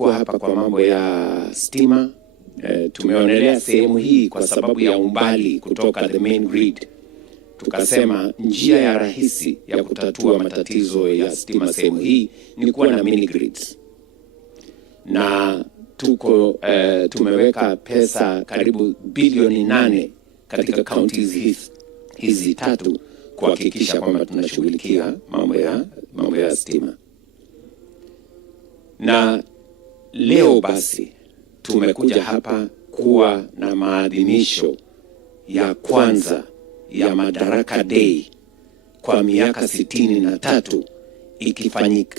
tumekuwa hapa kwa mambo ya stima. Tumeonelea sehemu hii kwa sababu ya umbali kutoka the main grid. Tukasema njia ya rahisi ya kutatua matatizo ya stima sehemu hii ni kuwa na mini grids. Na tumeweka pesa karibu bilioni 8 katika counties hizi tatu kuhakikisha kwamba tunashughulikia mambo ya stima. Na leo basi tumekuja hapa kuwa na maadhimisho ya kwanza ya Madaraka Day kwa miaka 63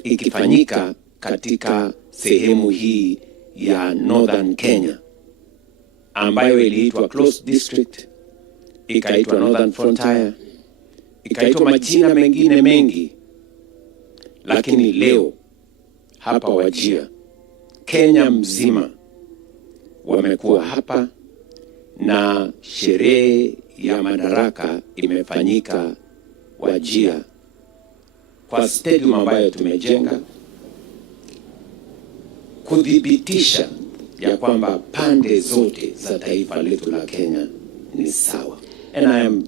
ikifanyika katika sehemu hii ya Northern Kenya ambayo iliitwa Close District, ikaitwa Northern Frontier, ikaitwa majina mengine mengi. Lakini leo hapa Wajir, Kenya mzima wamekuwa hapa na sherehe ya Madaraka imefanyika Wajir kwa stadium ambayo tumejenga, kudhibitisha ya kwamba pande zote za taifa letu la Kenya ni sawa. And I am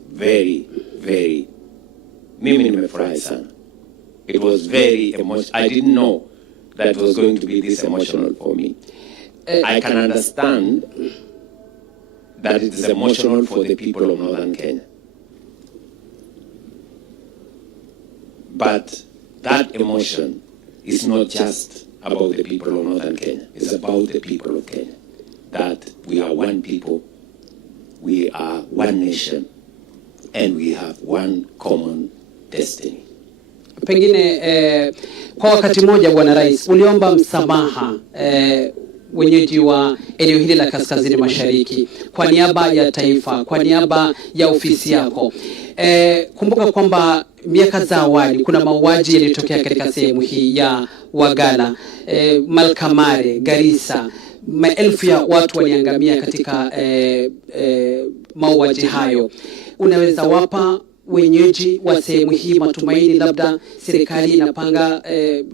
mimi nimefurahi sana. It was very emotional. I didn't know that it was going to be this emotional for me. I can understand that it is emotional for the people of Northern Kenya. But that emotion is not just about the people of Northern Kenya. It's about the people of Kenya. That we are one people, we are one nation, and we have one common destiny. Pengine kwa wakati mmoja Bwana Rais, uliomba msamaha wenyeji wa eneo hili la kaskazini mashariki kwa niaba ya taifa, kwa niaba ya ofisi yako. Kumbuka kwamba miaka za awali kuna mauaji yalitokea katika sehemu hii ya Wagala, Malkamare, Garissa. Maelfu ya watu waliangamia katika mauaji hayo. Unaweza wapa wenyeji wa sehemu hii matumaini labda serikali inapanga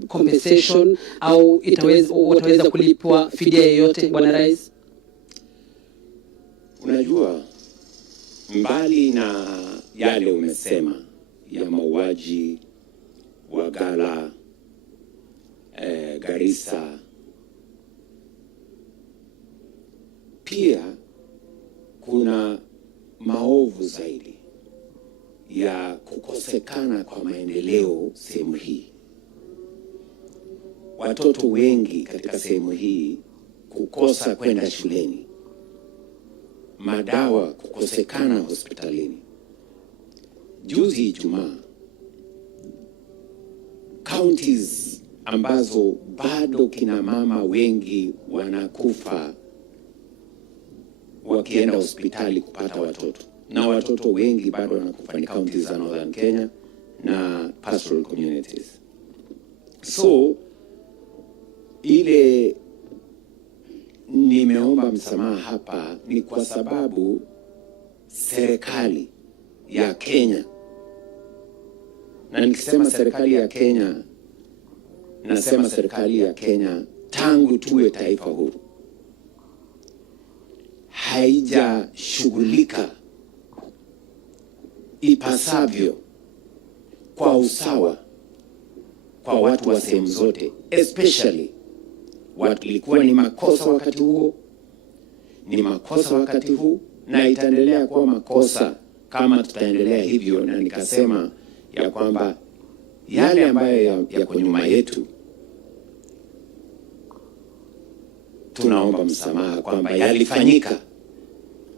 compensation au wataweza kulipwa fidia yoyote, Bwana Rais? Unajua, mbali na yale umesema ya mauaji Wagala, Garissa, pia kuna maovu zaidi ya kukosekana kwa maendeleo sehemu hii. Watoto wengi katika sehemu hii kukosa kwenda shuleni, madawa kukosekana hospitalini. Juzi Ijumaa, counties ambazo bado kina mama wengi wanakufa wakienda hospitali kupata watoto, na watoto wengi bado wanakufa ni counties za Northern Kenya na pastoral communities. So ile nimeomba msamaha hapa ni kwa sababu serikali ya Kenya, na nikisema serikali ya Kenya nasema serikali ya Kenya tangu tuwe taifa huru haijashughulika ipasavyo kwa usawa kwa watu wa sehemu zote, especially ilikuwa ni makosa wakati huo, ni makosa wakati huu, na itaendelea kuwa makosa kama tutaendelea hivyo. Na nikasema ya kwamba yale ambayo yako nyuma yetu tunaomba msamaha kwamba yalifanyika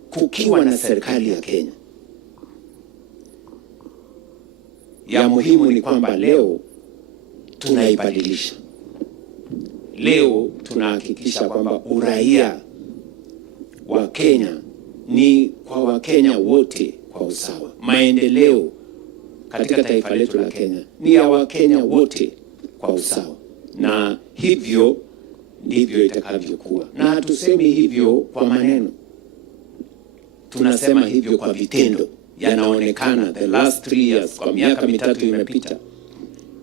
kukiwa na serikali ya Kenya. Ya muhimu ni kwamba leo tunaibadilisha. Leo tunahakikisha kwamba uraia wa Kenya ni kwa Wakenya wote kwa usawa. Maendeleo katika taifa letu la Kenya ni ya Wakenya wote kwa usawa. Na hivyo ndivyo itakavyokuwa. Na hatusemi hivyo kwa maneno, tunasema hivyo kwa vitendo. Yanaonekana the last 3 years, kwa miaka mitatu imepita,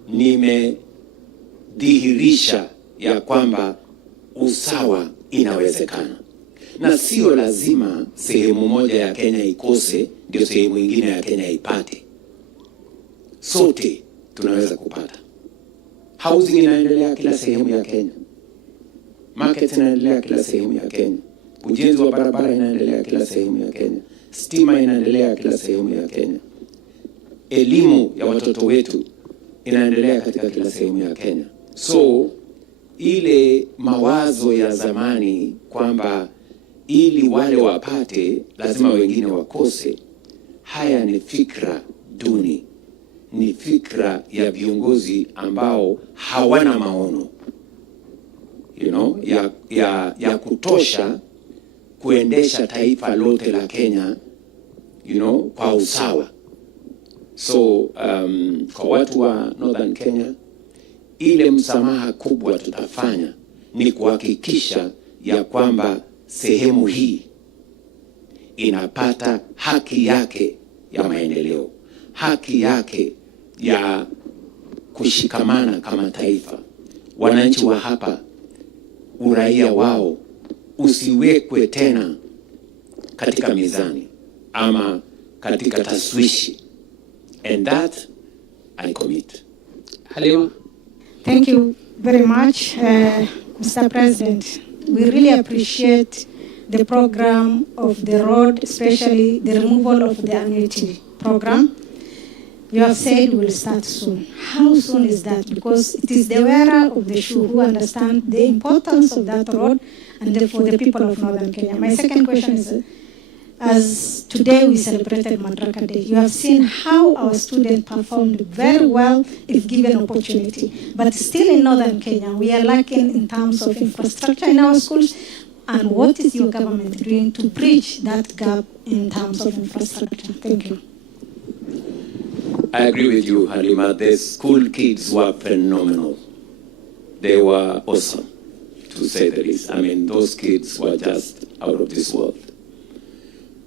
nimedhihirisha ya kwamba usawa inawezekana, na sio lazima sehemu moja ya Kenya ikose ndio sehemu nyingine ya Kenya ipate. Sote tunaweza kupata. Housing inaendelea kila sehemu ya Kenya. Market inaendelea kila sehemu ya Kenya. Ujenzi wa barabara inaendelea kila sehemu ya Kenya. Stima inaendelea kila sehemu ya Kenya. Elimu ya watoto wetu inaendelea katika kila sehemu ya Kenya. So ile mawazo ya zamani kwamba ili wale wapate lazima wengine wakose, haya ni fikra duni, ni fikra ya viongozi ambao hawana maono, ya kutosha kuendesha taifa lote la Kenya, kwa usawa. So kwa watu wa Northern Kenya, ile msamaha kubwa tutafanya ni kuhakikisha ya kwamba sehemu hii inapata haki yake ya maendeleo, haki yake ya kushikamana kama taifa. Wananchi wa hapa, uraia wao usiwekwe tena katika mizani ama katika taswishi. And that I commit. Halima. Thank you very much, Mr. President. We really appreciate the program of the road, especially the removal of the annuity program. You have said we will start soon. How soon is that? Because it is the wearer of the shoe who understand the importance of that road and for the people of Northern Kenya. My second question is, as today we celebrated Madaraka Day, you have seen how our students performed very well if given opportunity. But still in Northern Kenya, we are lacking in terms of infrastructure in our schools. And what is your government doing to bridge that gap in terms of infrastructure? Thank you. I agree with you, Halima. The school kids were phenomenal. They were awesome, to say the least. I mean, those kids were just out of this world.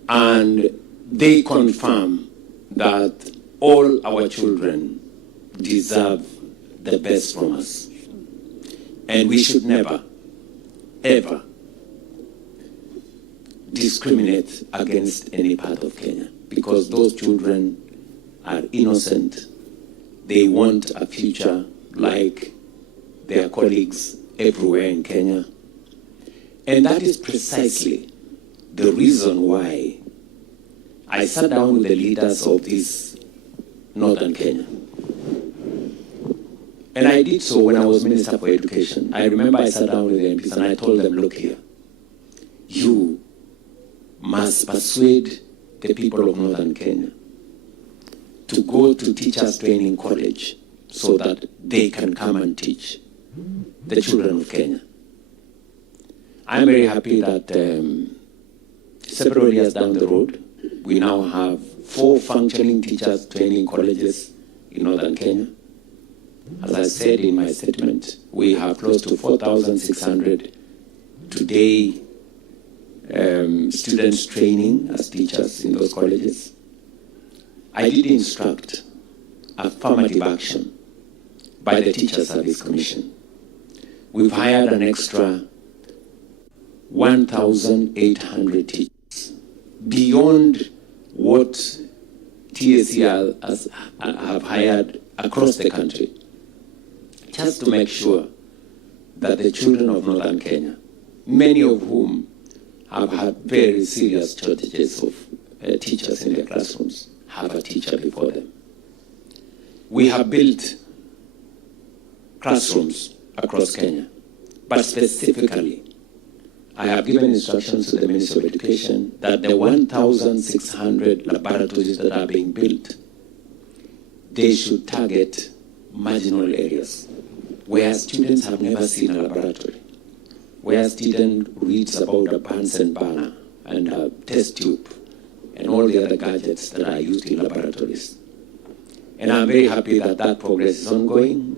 And they confirm that all our children deserve the best from us. And we should never, ever discriminate against any part of Kenya, because those children are innocent. They want a future like their colleagues everywhere in Kenya. And that is precisely the reason why I sat down with the leaders of this Northern Kenya. And I did so when I was Minister for Education. I remember I sat down with the MPs and I told them, look here, you must persuade the people of Northern Kenya to go to teachers training college so that they can come and teach the children of Kenya. I'm very happy that several years down the road, we now have 4 functioning teachers training colleges in Northern Kenya. As I said in my statement, we have close to 4,600 today students training as teachers in those colleges. I did instruct affirmative action by the Teacher Service Commission. We've hired an extra 1,800 teachers beyond what TSC have hired across the country, just to make sure that the children of Northern Kenya, many of whom have had very serious shortages of teachers in their classrooms, have a teacher before them. We have built classrooms across Kenya, but specifically, I have given instructions to the Minister of Education that the 1,600 laboratories that are being built, they should target marginal areas where students have never seen a laboratory, where a student reads about a Bunsen burner and a test tube and all the other gadgets that are used in laboratories. And I'm very happy that that progress is ongoing.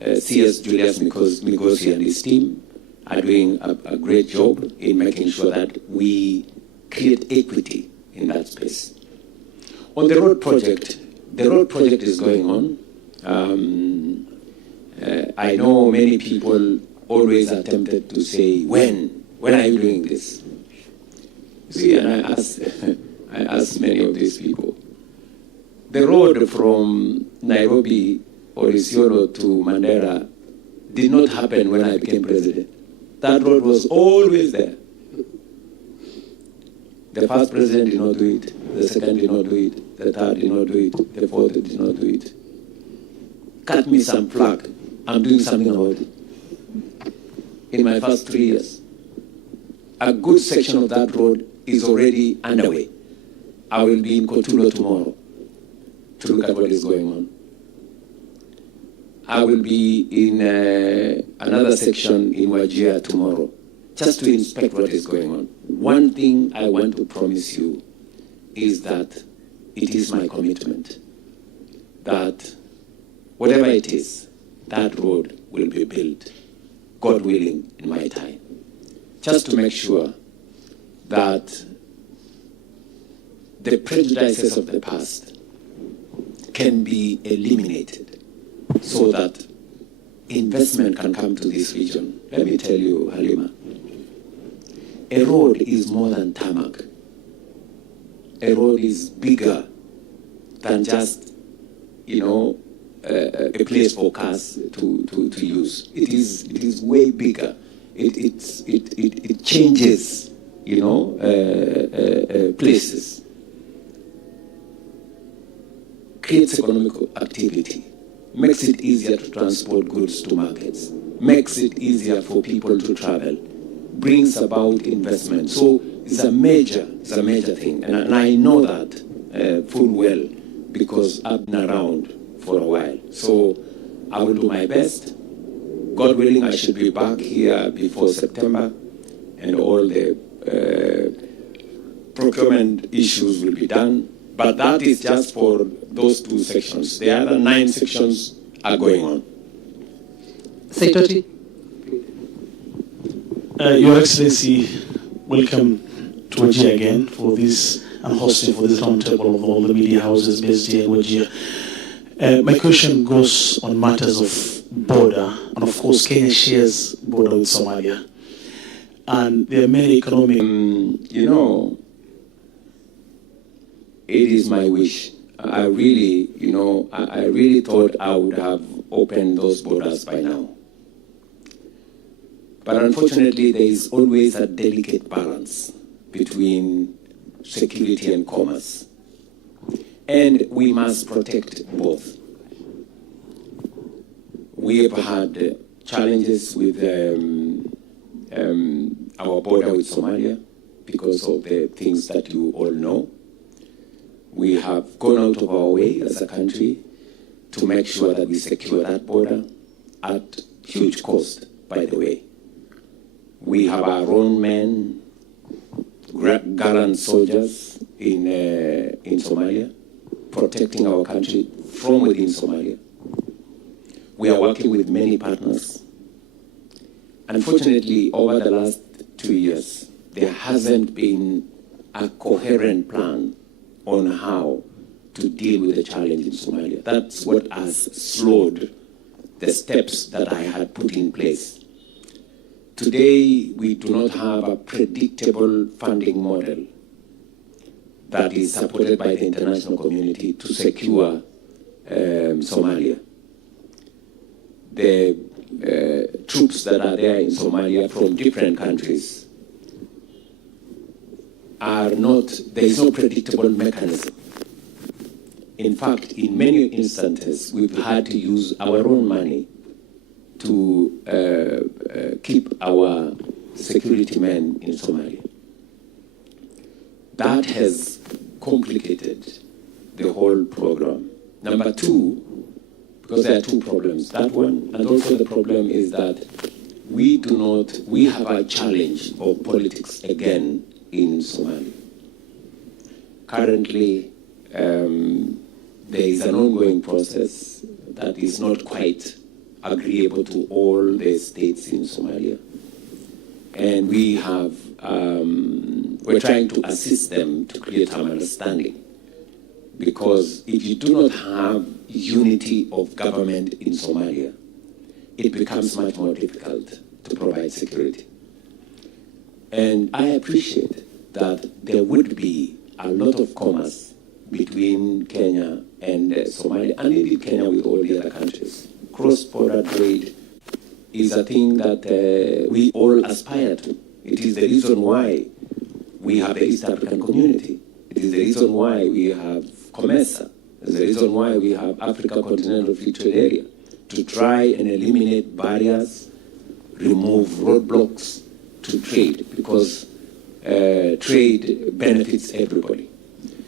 CS Julius Migosi and his team are doing a great job in making sure that we create equity in that space. On the road project is going on. I know many people always attempted to say, when are you doing this? You see, and I asked many of these people, the road from Nairobi or Isiolo to Mandera did not happen when I became president. That road was always there. The first president did not do it, the second did not do it, the third did not do it, the fourth did not do it. Cut me some slack, I'm doing something about it. In my first 3 years, a good section of that road is already underway. I will be in Kotulo tomorrow to look at what is going on. I will be in another section in Wajir tomorrow, just to inspect what is going on. One thing I want to promise you is that it is my commitment that whatever it is, that road will be built, God willing, in my time, just to make sure that the prejudices of the past can be eliminated so that investment can come to this region. Let me tell you, Halima, a road is more than tarmac. A road is bigger than just, a place for cars to use. It is way bigger. It changes, places. Creates economic activity, makes it easier to transport goods to markets, makes it easier for people to travel, brings about investment. So it's a major thing. And I know that full well because I've been around for a while. So I will do my best. God willing, I should be back here before September, and all the procurement issues will be done. But that is just for those 2 sections. The other 9 sections are going on. Saitoti. Your Excellency, welcome to Wajir again for this and hosting for this roundtable of all the media houses based here in Wajir. My question goes on matters of border, and of course Kenya shares border with Somalia. And there are many economic... It is my wish. I really thought I would have opened those borders by now. But unfortunately, there is always a delicate balance between security and commerce. And we must protect both. We have had challenges with our border with Somalia because of the things that you all know. We have gone out of our way as a country to make sure that we secure that border at huge cost, by the way. We have our own men, gallant soldiers in Somalia, protecting our country from within Somalia. We are working with many partners. Unfortunately, over the last 2 years, there hasn't been a coherent plan on how to deal with the challenge in Somalia. That's what has slowed the steps that I had put in place. Today, we do not have a predictable funding model that is supported by the international community to secure Somalia. The troops that are there in Somalia from different countries are not, there is no predictable mechanism. In fact, in many instances, we've had to use our own money to keep our security men in Somalia. That has complicated the whole program. Number 2, because there are 2 problems. That one, and also the problem is that we have a challenge of politics again in Somalia. Currently, there is an ongoing process that is not quite agreeable to all the states in Somalia. And we have, we're trying to assist them to create an understanding. Because if you do not have unity of government in Somalia, it becomes much more difficult to provide security. And I appreciate that there would be a lot of commerce between Kenya and Somalia, and indeed Kenya with all the other countries. Cross-border trade is a thing that we all aspire to. It is the reason why we have the East African Community. It is the reason why we have COMESA. It's the reason why we have Africa Continental Free Trade Area, to try and eliminate barriers, remove roadblocks to trade, because trade benefits everybody.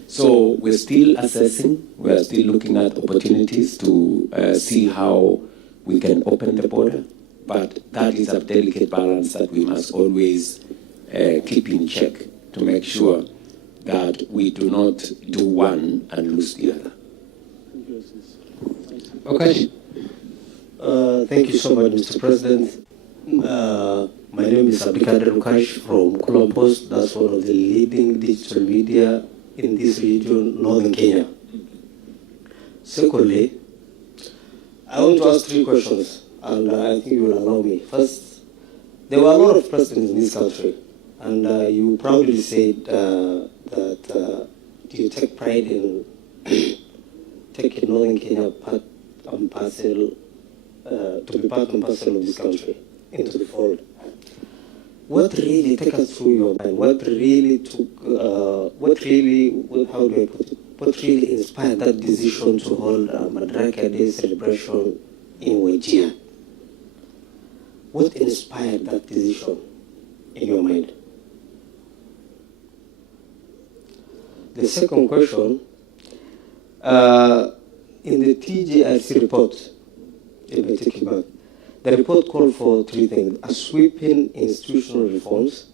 So we're still assessing, we're still looking at opportunities to see how we can open the border, but that is a delicate balance that we must always keep in check to make sure that we do not do one and lose the other. Okay. Thank you so much, Mr. President. My name is Abdikader Rukash from Kuala Post. That's one of the leading digital media in this region, northern Kenya. Secondly, I want to ask 3 questions, and I think you will allow me. First, there were a lot of presidents in this country, and you proudly said that you take pride in taking northern Kenya part and parcel, to be part and parcel of this country into the fold. What really, take us through your mind, what really inspired that decision to hold a Madaraka Day celebration in Wajir? What inspired that decision in your mind? The second question, in the TJRC report, the report called for 3 things: a sweeping institutional reforms,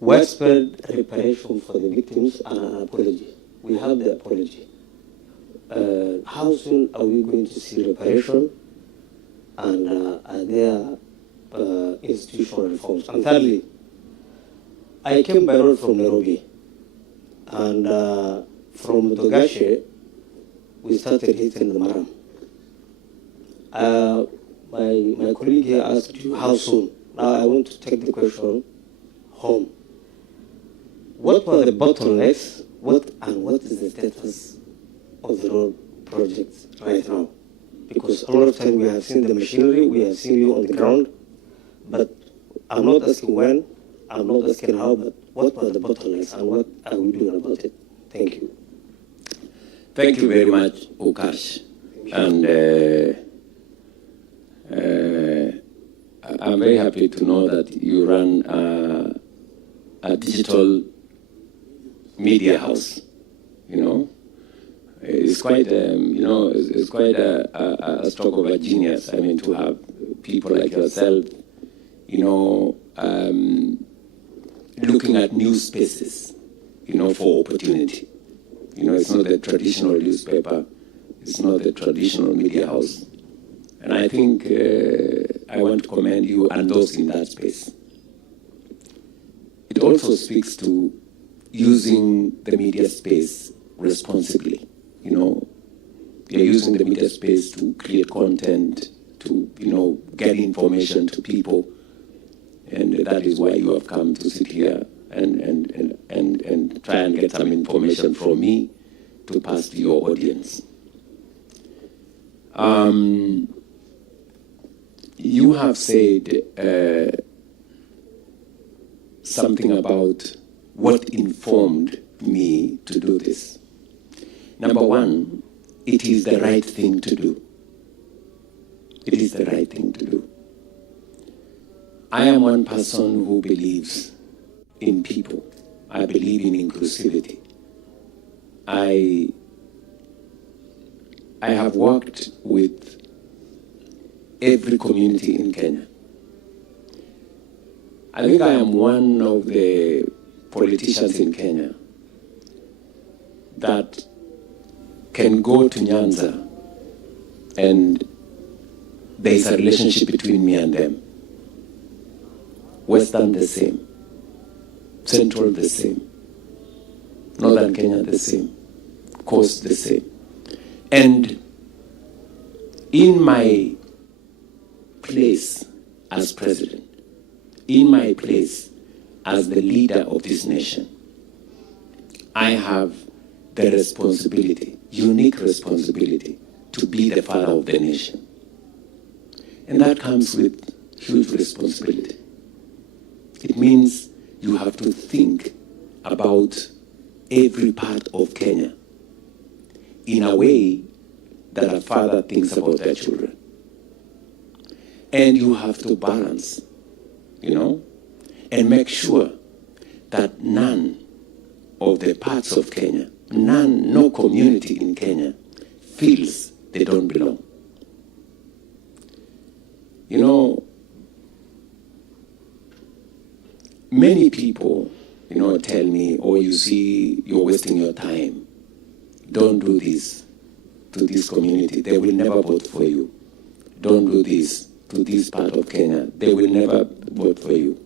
widespread reparation for the victims, and an apology. We have the apology. How soon are we going to see reparation? And are there institutional reforms? And thirdly, I came by road from Nairobi, and from Togashe, we started hitting the Maram. My colleague here asked you how soon. Now I want to take the question home. What were the bottlenecks? What is the status of the road projects right now? Because a lot of times we have seen the machinery, we have seen you on the ground, but I'm not asking when, I'm not asking how, but what were the bottlenecks and what are we doing about it? Thank you. Thank you very much, Ukash. And I'm very happy to know that you run a digital media house. You know, it's quite it's quite a stroke of a genius. I mean, to have people like yourself, you know, looking at new spaces, you know, for opportunity. You know, it's not the traditional newspaper, it's not the traditional media house. And I think I want to commend you and those in that space. It also speaks to using the media space responsibly. You know, you're using the media space to create content, to, you know, get information to people. And that is why you have come to sit here and try and get some information from me to pass to your audience. You have said something about what informed me to do this. Number one, it is the right thing to do. It is the right thing to do. I am one person who believes in people. I believe in inclusivity. I have worked with every community in Kenya. I think I am one of the politicians in Kenya that can go to Nyanza and there is a relationship between me and them. Western the same, Central the same, Northern Kenya the same, Coast the same. And in my place as president, in my place as the leader of this nation, I have the responsibility, unique responsibility, to be the father of the nation. And that comes with huge responsibility. It means you have to think about every part of Kenya in a way that a father thinks about their children. And you have to balance, and make sure that none of the parts of Kenya, no community in Kenya feels they don't belong. Many people, tell me, oh, you see, you're wasting your time. Don't do this to this community. They will never vote for you. Don't do this to this part of Kenya. They will never vote for you.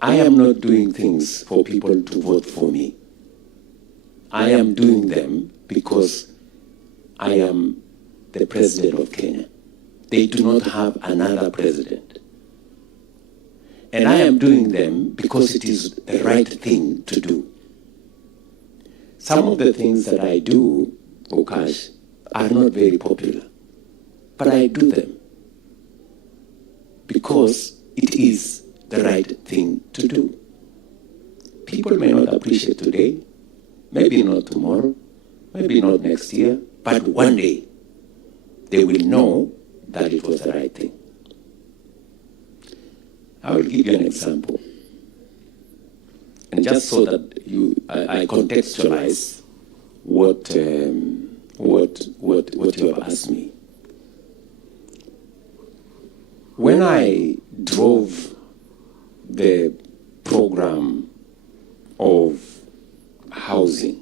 I am not doing things for people to vote for me. I am doing them because I am the president of Kenya. They do not have another president. And I am doing them because it is the right thing to do. Some of the things that I do, Okash, are not very popular. But I do them because it is the right thing to do. People may not appreciate today, maybe not tomorrow, maybe not next year, but one day they will know that it was the right thing. I will give you an example. And just so that I contextualize what you have asked me. When I drove the program of housing,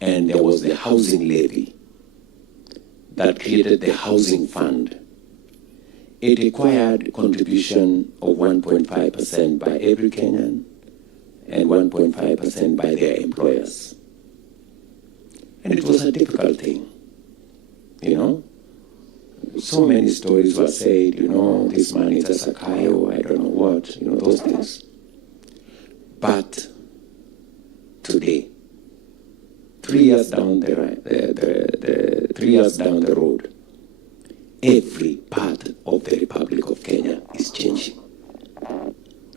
and there was the housing levy that created the housing fund, it required contribution of 1.5% by every Kenyan and 1.5% by their employers. And it was a difficult thing, So many stories were said, this man is a Sakayo, I don't know what, those things. But today, 3 years down the road, every part of the Republic of Kenya is changing.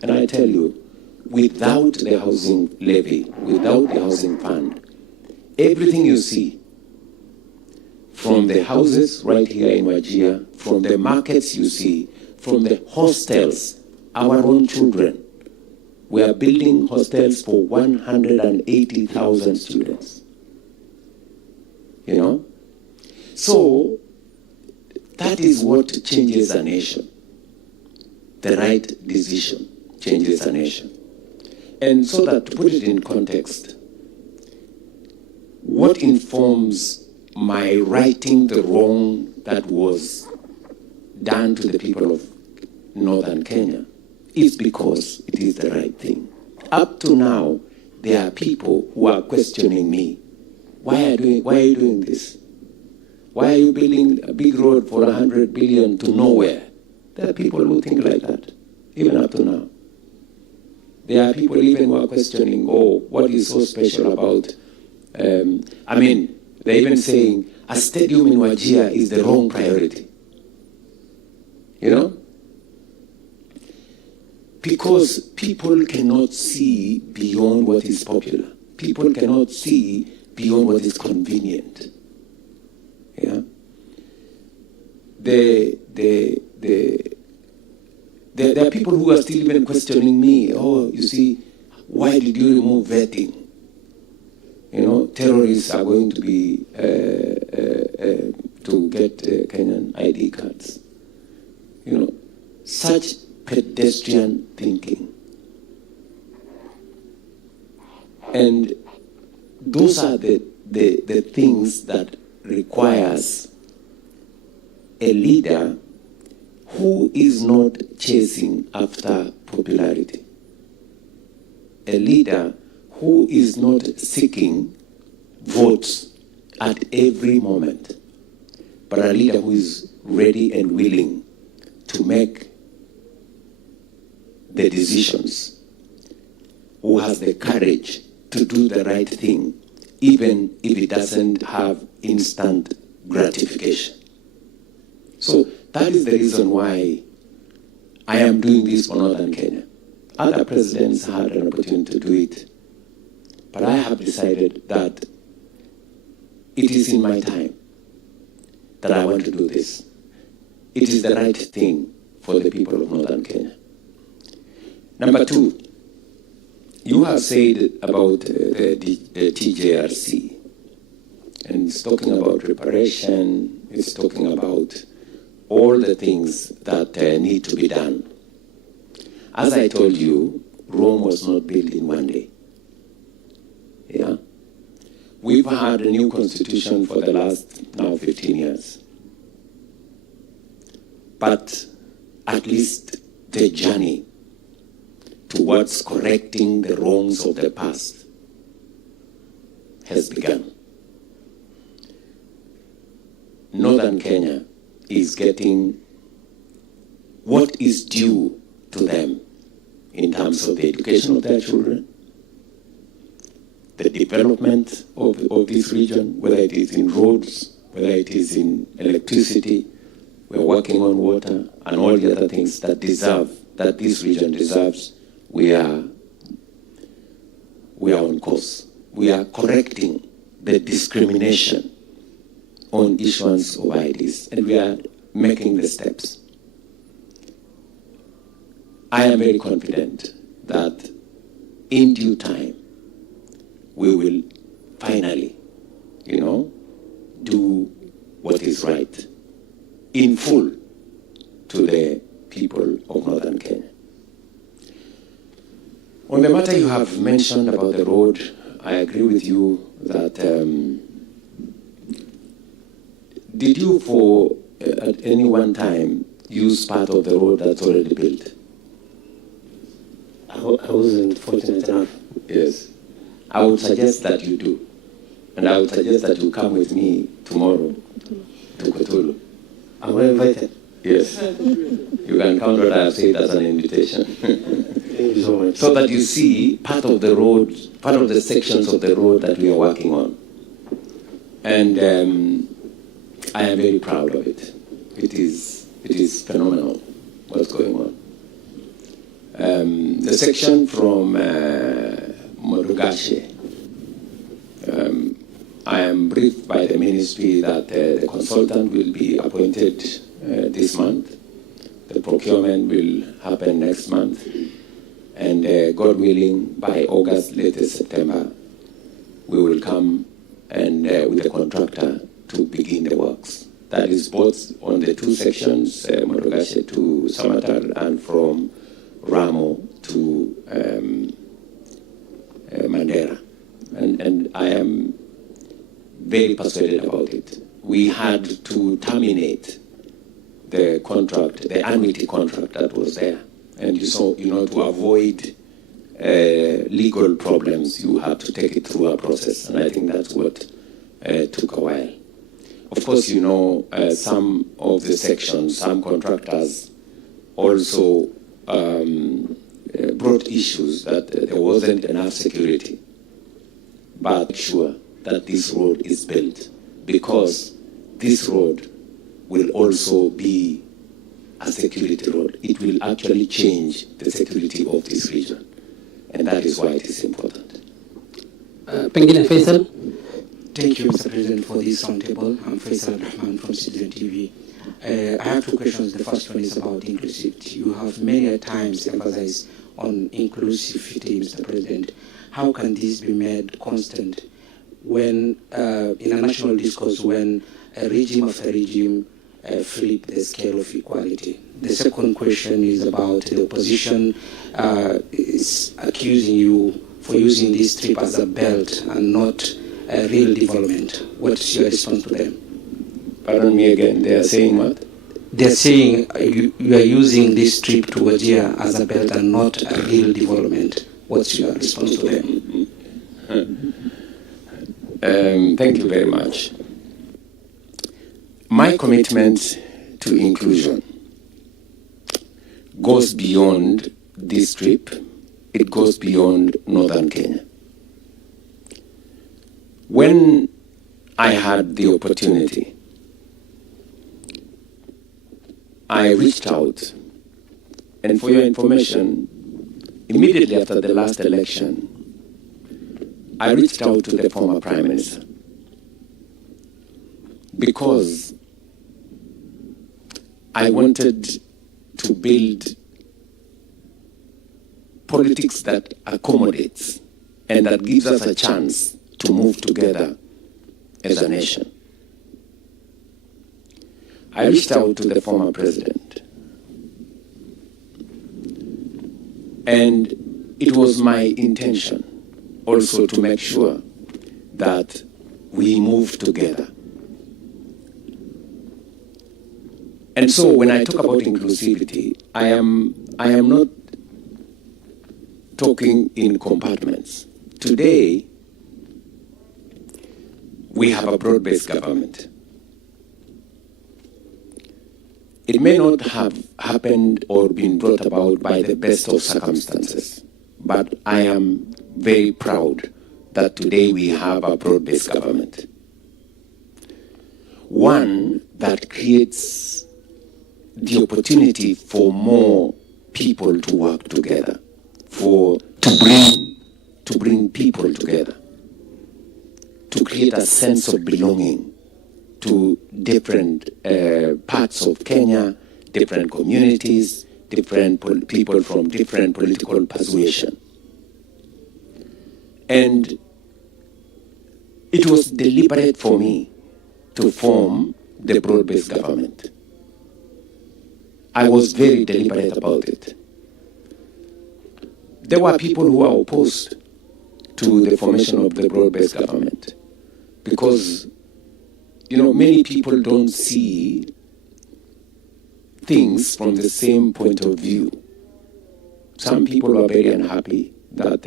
And I tell you, without the housing levy, without the housing fund, everything you see, from the houses right here in Wajir, from the markets you see, from the hostels, our own children, we are building hostels for 180,000 students. So that is what changes a nation. The right decision changes a nation. And so that, to put it in context, what informs my righting the wrong that was done to the people of northern Kenya is because it is the right thing. Up to now, there are people who are questioning me. Why are you doing this? Why are you building a big road for 100 billion to nowhere? There are people who think like that, even up to now. There are people even who are questioning, what is so special about, they're even saying a stadium in Wajir is the wrong priority. Because people cannot see beyond what is popular. People cannot see beyond what is convenient. Yeah. There are people who are still even questioning me. You see, why did you remove vetting? Terrorists are going to be to get Kenyan ID cards. Such pedestrian thinking. And those are the things that requires a leader who is not chasing after popularity. A leader who is not seeking votes at every moment, but a leader who is ready and willing to make the decisions, who has the courage to do the right thing, even if it doesn't have instant gratification. So that is the reason why I am doing this for Northern Kenya. Other presidents had an opportunity to do it, but I have decided that it is in my time that I want to do this. It is the right thing for the people of Northern Kenya. Number two, you have said about the TJRC, and it's talking about reparation, it's talking about all the things that need to be done. As I told you, Rome was not built in one day. Yeah? We've had a new constitution for the last now 15 years. But at least the journey towards correcting the wrongs of the past has begun. Northern Kenya is getting what is due to them in terms of the education of their children, the development of this region, whether it is in roads, whether it is in electricity. We're working on water and all the other things that this region deserves. We are on course. We are correcting the discrimination on issuance of IDs, and we are making the steps. I am very confident that in due time, we will finally, do what is right in full to the people of Northern Kenya. On the matter you have mentioned about the road, I agree with you that did you at any one time use part of the road that's already built? I wasn't fortunate enough. Yes. I would suggest that you do. And I would suggest that you come with me tomorrow to Kotulu. Am I invited? Yes. You can count what I have said as an invitation. Thank you so much. So that you see part of the road, part of the sections of the road that we are working on. And I am very proud of it. It is phenomenal what's going on. The section from Morugashe, I am briefed by the ministry that the consultant will be appointed this month. The procurement will happen next month. And God willing, by August, latest September, we will come and with the contractor to begin the works. That is both on the two sections, Morugashe to Samatar and from Ramo to Mandera. And I am very persuaded about it. We had to terminate the contract, the annuity contract that was there. And to avoid legal problems, you have to take it through a process. And I think that's what took a while. Of course, some of the sections, some contractors also brought issues that there wasn't enough security. But sure that this road is built, because this road will also be a security road. It will actually change the security of this region. And that is why it is important. Pengine Faisal. Thank you, Mr. President, for this roundtable. I'm Faisal Rahman from Citizen TV. I have two questions. The first one is about inclusivity. You have many times emphasized on inclusivity, Mr. President. How can this be made constant when, in a national discourse, when a regime after regime flip the scale of equality? The second question is about the opposition is accusing you for using this strip as a belt and not a real development. What's your response to them? Pardon me again, they are saying what? They're saying you are using this strip to Wajir as a belt and not a real development. What's your response to them? Thank you very much. My commitment to inclusion goes beyond this trip. It goes beyond northern Kenya. When I had the opportunity, I reached out, and for your information, immediately after the last election, I reached out to the former Prime Minister because I wanted to build politics that accommodates and that gives us a chance to move together as a nation. I reached out to the former president, and it was my intention also to make sure that we move together. And so when I talk about inclusivity, I am not talking in compartments. Today, we have a broad-based government. It may not have happened or been brought about by the best of circumstances, but I am very proud that today we have a broad-based government. One that creates the opportunity for more people to work together, to bring people together, to create a sense of belonging to different parts of Kenya, different communities, different people from different political persuasion. And it was deliberate for me to form the broad-based government. I was very deliberate about it. There were people who were opposed to the formation of the broad-based government because, many people don't see things from the same point of view. Some people are very unhappy that,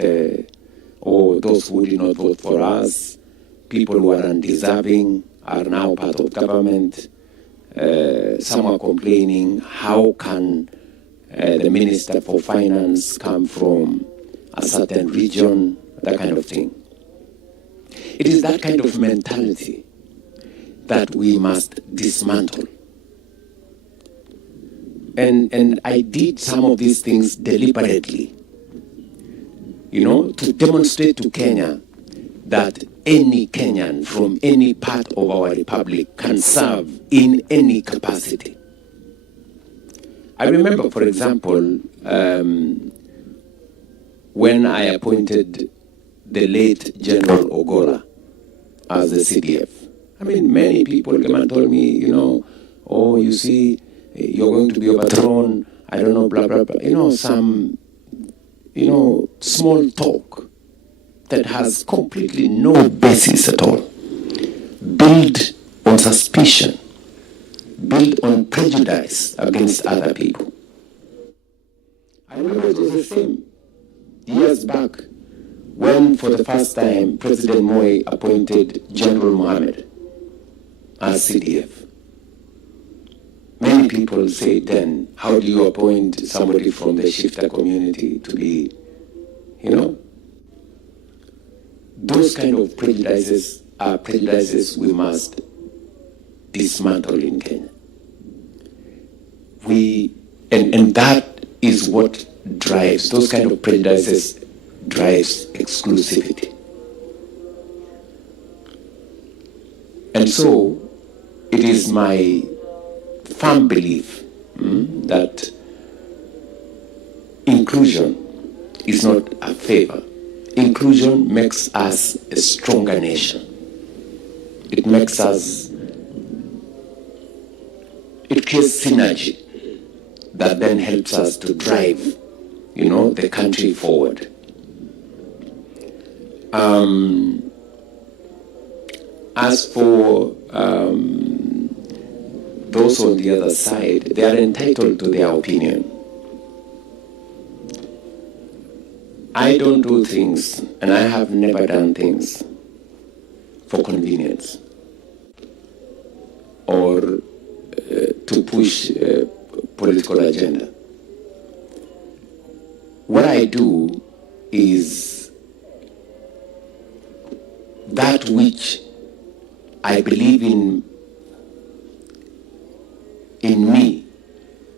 those who did not vote for us, people who are undeserving are now part of government. Some are complaining, how can the Minister for Finance come from a certain region, that kind of thing. It is that kind of mentality that we must dismantle. And I did some of these things deliberately, to demonstrate to Kenya that any Kenyan from any part of our republic can serve in any capacity. I remember, for example, when I appointed the late General Ogola as the CDF. Many people came and told me, you see, you're going to be overthrown, I don't know, blah, blah, blah. Some, small talk that has completely no basis at all. Build on suspicion, build on prejudice against other people. I remember it was the same years back when, for the first time, President Moi appointed General Mohammed as CDF. Many people say then, how do you appoint somebody from the shifter community to be, Those kind of prejudices are prejudices we must dismantle in Kenya. And that is what drives, those kind of prejudices drives exclusivity. And so it is my firm belief that inclusion is not a favor. Inclusion makes us a stronger nation. It makes us, it creates synergy that then helps us to drive, the country forward. As for those on the other side, they are entitled to their opinion. I don't do things, and I have never done things for convenience or to push a political agenda. What I do is that which I believe in me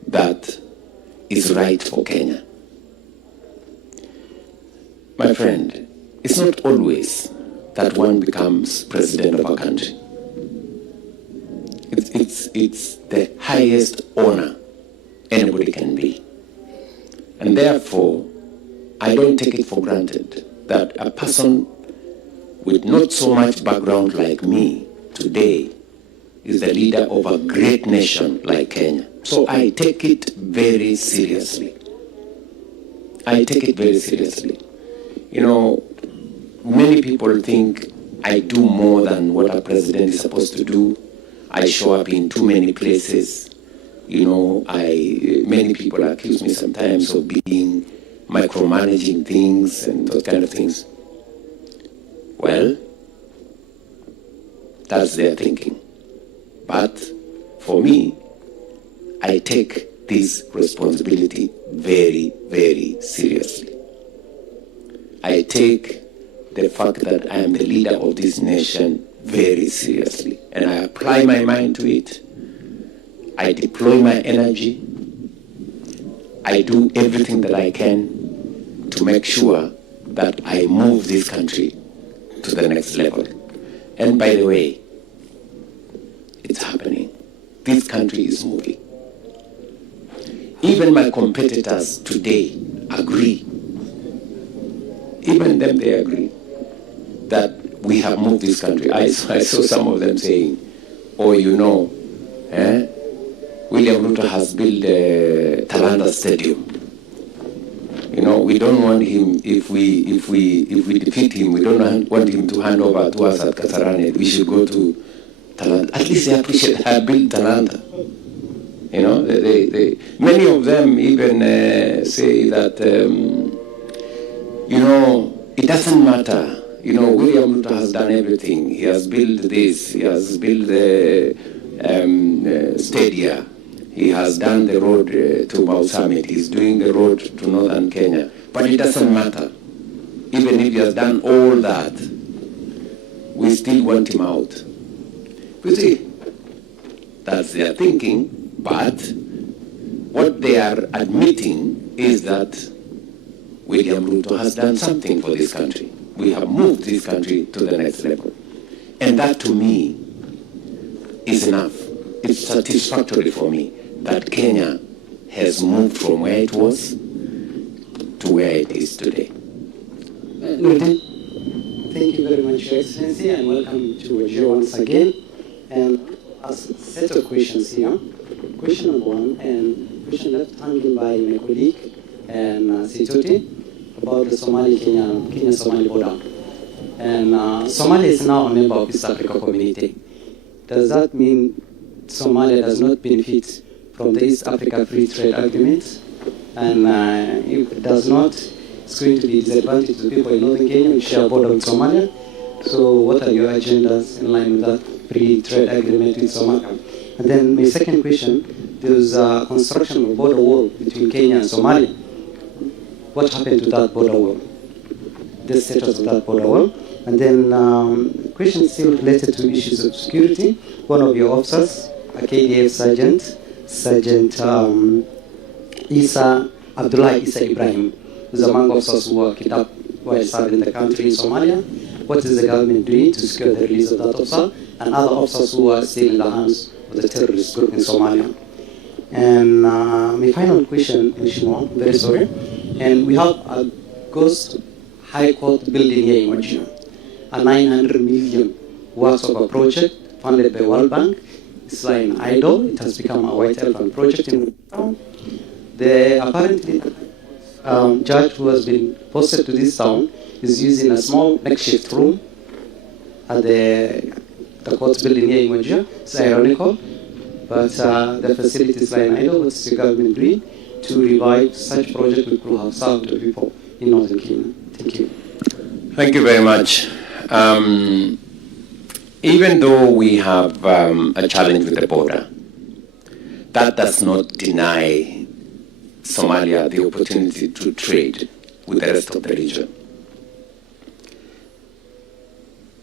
that is right for Kenya. My friend, it's not always that one becomes president of a country. It's the highest honor anybody can be. And therefore, I don't take it for granted that a person with not so much background like me today is the leader of a great nation like Kenya. So I take it very seriously. I take it very seriously. You know, many people think I do more than what a president is supposed to do. I show up in too many places. You know, many people accuse me sometimes of being micromanaging things and those kind of things. Well, that's their thinking. But for me, I take this responsibility very, very seriously. I take the fact that I am the leader of this nation very seriously, and I apply my mind to it. I deploy my energy. I do everything that I can to make sure that I move this country to the next level. And by the way, it's happening. This country is moving. Even my competitors today agree. Even them, they agree that we have moved this country. I saw some of them saying, oh, you know, William Ruto has built the Talanta Stadium. You know, we don't want him, if we defeat him, we don't want him to hand over to us at Kasarani. We should go to Talanta. At least they appreciate I built Talanta. You know, many of them even say that, you know, it doesn't matter. You know, William Ruto has done everything. He has built this. He has built the stadia. He has done the road to Mau Summit. He's doing the road to northern Kenya. But it doesn't matter. Even if he has done all that, we still want him out. You see, that's their thinking. But what they are admitting is that William Ruto has done something for this country. We have moved this country to the next level. And that to me is enough. It's satisfactory for me that Kenya has moved from where it was to where it is today. Thank you very much, Your Excellency, and welcome to Wajir once again. And as a set of questions here, question number one, and question left handled by my colleague and Situti, about the Kenya-Somali border. And Somalia is now a member of East Africa Community. Does that mean Somalia does not benefit from the East Africa Free Trade Agreement? And if it does not, it's going to be disadvantage to people in northern Kenya who share a border with Somalia. So what are your agendas in line with that free trade agreement with Somalia? And then my second question, there's construction of a border wall between Kenya and Somalia. What happened to that border wall? The status of that border wall. And then question still related to issues of security. One of your officers, a KDF Sergeant Abdullah Isa Ibrahim, is among officers who were kidnapped while serving the country in Somalia. What is the government doing to secure the release of that officer and other officers who are still in the hands of the terrorist group in Somalia? And my final question, very sorry. And we have a ghost High Court building here in Wajir, a 900 million worth of a project funded by World Bank. It's lying idle. It has become a white elephant project in town. The apparently judge who has been posted to this town is using a small makeshift room at the court building here in Wajir. It's ironical, but the facility is lying idle. What's the government doing to revive such project which will have served the people in northern Kenya? Thank you. Thank you very much. Even though we have a challenge with the border, that does not deny Somalia the opportunity to trade with the rest of the region.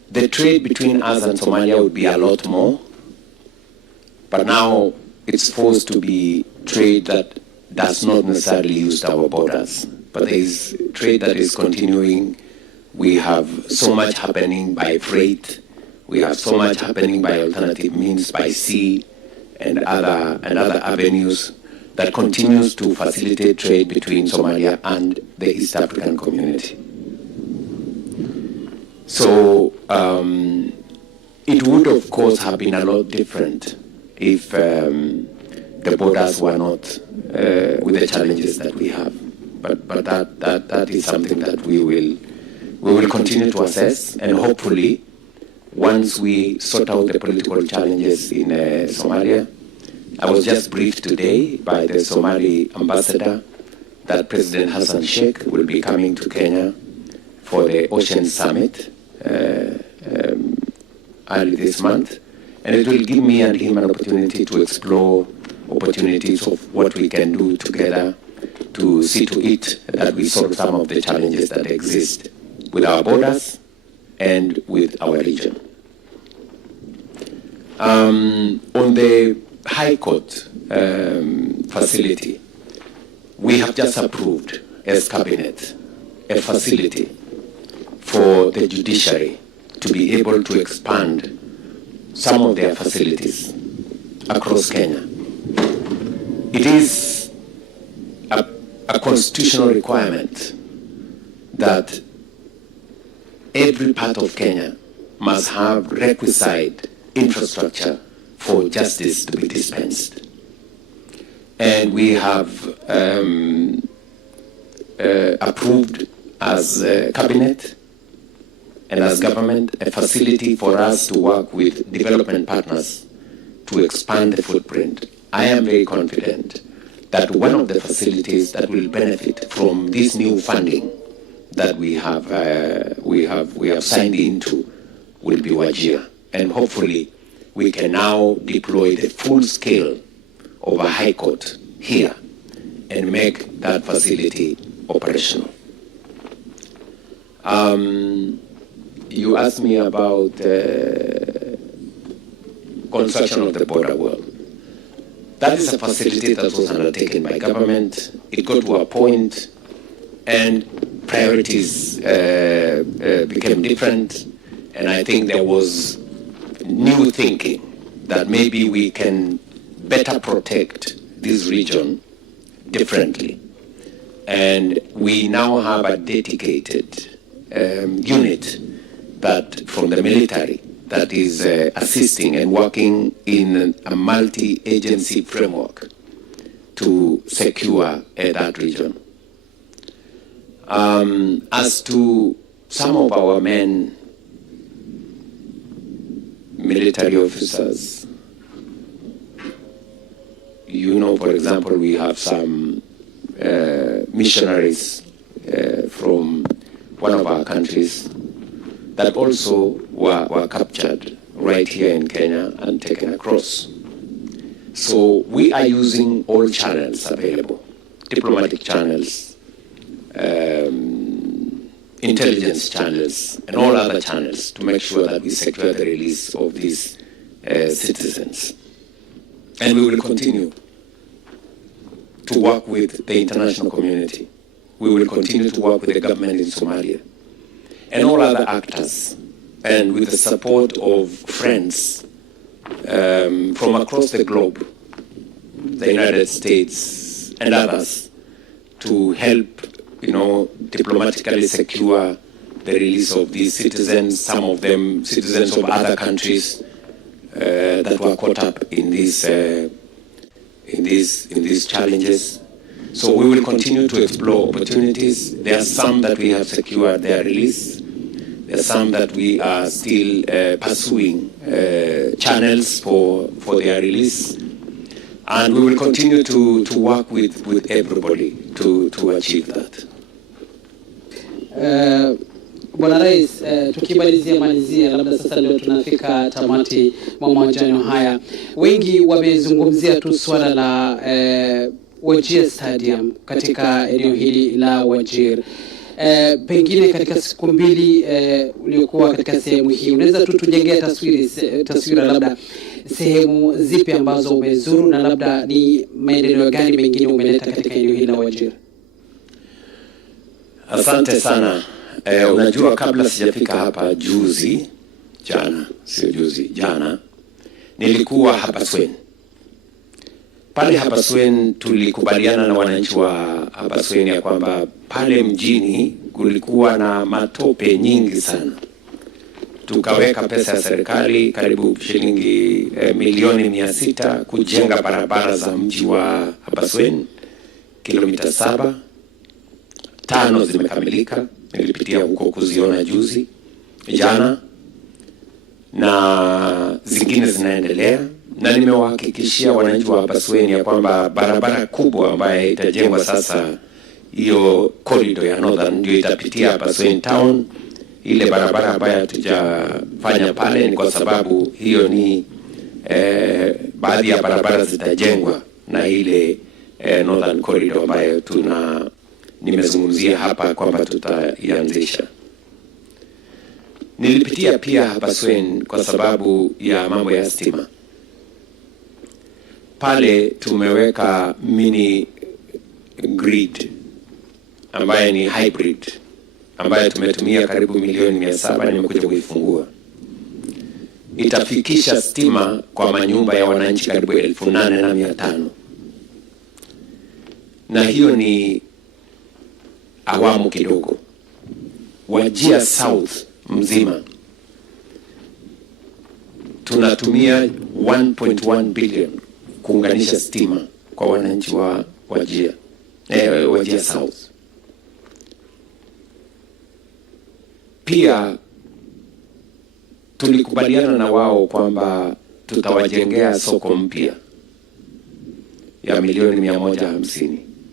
The trade between us and Somalia would be a lot more, but now it's forced to be trade that does not necessarily use our borders. But there is trade that is continuing. We have so much happening by freight. We have so much happening by alternative means, by sea and other avenues that continues to facilitate trade between Somalia and the East African community. So it would, of course, have been a lot different if the borders were not with the challenges that we have. But that is something that we will continue to assess, and hopefully, once we sort out the political challenges in Somalia. I was just briefed today by the Somali ambassador that President Hassan Sheikh will be coming to Kenya for the Ocean Summit early this month, and it will give me and him an opportunity to explore opportunities of what we can do together to see to it that we solve some of the challenges that exist with our borders and with our region. On the High Court facility, we have just approved as Cabinet a facility for the judiciary to be able to expand some of their facilities across Kenya. It is a constitutional requirement that every part of Kenya must have requisite infrastructure for justice to be dispensed. And we have approved as Cabinet and as government a facility for us to work with development partners to expand the footprint. I am very confident that one of the facilities that will benefit from this new funding that we have signed into will be Wajir, and hopefully we can now deploy the full scale of a High Court here and make that facility operational. You asked me about construction of the border wall. That is a facility that was undertaken by government. It got to a point and priorities became different, and I think there was new thinking that maybe we can better protect this region differently. And we now have a dedicated unit that from the military that is assisting and working in a multi-agency framework to secure that region. As to some of our men, military officers, you know, for example, we have some missionaries from one of our countries that also were captured right here in Kenya and taken across. So we are using all channels available, diplomatic channels, intelligence channels, and all other channels to make sure that we secure the release of these citizens. And we will continue to work with the international community. We will continue to work with the government in Somalia and all other actors, and with the support of friends from across the globe, the United States and others, to help, diplomatically secure the release of these citizens, some of them citizens of other countries that were caught up in these challenges. So we will continue to explore opportunities. There are some that we have secured their release. There are some that we are still pursuing channels for their release. And we will continue to work with everybody to achieve that. Bwana Rais, tukimalizia labda sasa ndio tunafika tamati mwa mahojiano haya. Wengi wamezungumzia tu swala la Wajir Stadium katika eneo hili la Wajir. Pengine katika siku mbili uliokuwa katika sehemu hii, unaweza tu tujengea taswira labda sehemu zipi ambazo umezuru na labda ni maendeleo gani mengine umeleta katika eneo hili la Wajir? Asante sana. Unajua, kabla sijafika hapa jana nilikuwa hapa Swen. Pale hapa Swen tulikubaliana na wananchi wa hapa Swen ya kwamba pale mjini kulikuwa na matope nyingi sana. Tukaweka pesa ya serikali karibu shilingi milioni 600 kujenga barabara za mji wa hapa Swen, kilomita 7. 5 zimekamilika. Nilipitia huko kuziona jana, na zingine zinaendelea, na nimewahakikishia wananchi wa hapa Swen ya kwamba barabara kubwa ambayo itajengwa sasa, hiyo corridor ya Northern, ndio itapitia hapa Swen town. Ile barabara ambayo tujafanya pale ni kwa sababu hiyo ni baadhi ya barabara zitajengwa na ile Northern corridor ambayo nimezungumzia hapa kwamba tutaianzisha. Nilipitia pia hapa Swen kwa sababu ya mambo ya stima. Pale tumeweka mini grid ambayo ni hybrid, ambayo tumetumia karibu milioni 700, nimekuja kuifungua. Itafikisha stima kwa manyumba ya wananchi karibu 8,500. Na hiyo ni awamu kidogo. Wajir South mzima tunatumia 1.1 billion kuunganisha stima kwa wananchi wa Wajir South. Pia tulikubaliana na wao kwamba tutawajengea soko mpya ya milioni 150.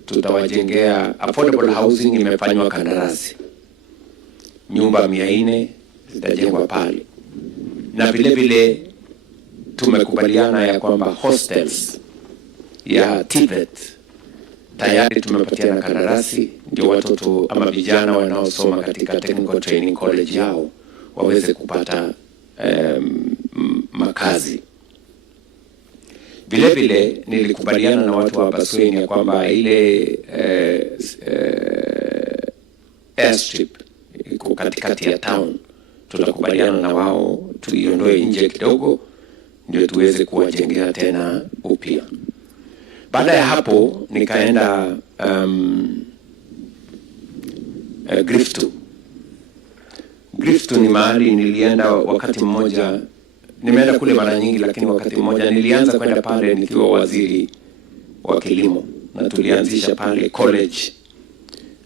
Tutawajengea affordable housing, imefanywa kandarasi. Nyumba 400 zitajengwa pale. Na vile vile tumekubaliana ya kwamba hostels ya TVET tayari tumepatiana kandarasi, ndio watoto ama vijana wanaosoma katika technical training college yao waweze kupata makazi. Vile vile nilikubaliana na watu wa hapa Swen ya kwamba ile airstrip iko katikati ya town, tutakubaliana na wao tuiondoe nje kidogo ndio tuweze kuwajengea tena upya. Baada ya hapo nikaenda Griftu ni mahali nilienda wakati mmoja. Nimeenda kule mara nyingi, lakini wakati mmoja nilianza kwenda pale nikiwa waziri wa kilimo, na tulianzisha pale college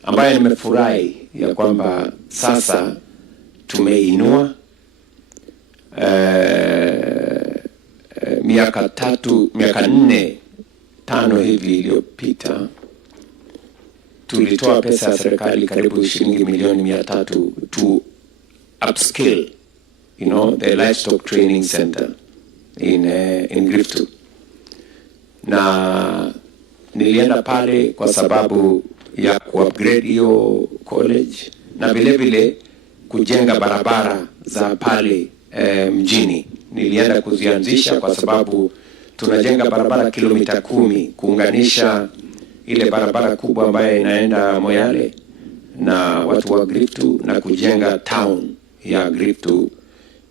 ambayo nimefurahi ya kwamba sasa tumeinua. Miaka 4-5 hivi iliyopita tulitoa pesa ya serikali karibu shilingi milioni 300 to upskill the livestock training center in Griftu. Na nilienda pale kwa sababu ya kuupgrade hiyo college na vile vile kujenga barabara za pale mjini. Nilienda kuzianzisha kwa sababu tunajenga barabara kilomita 10 kuunganisha ile barabara kubwa ambayo inaenda Moyale na watu wa Griftu, na kujenga town ya Griftu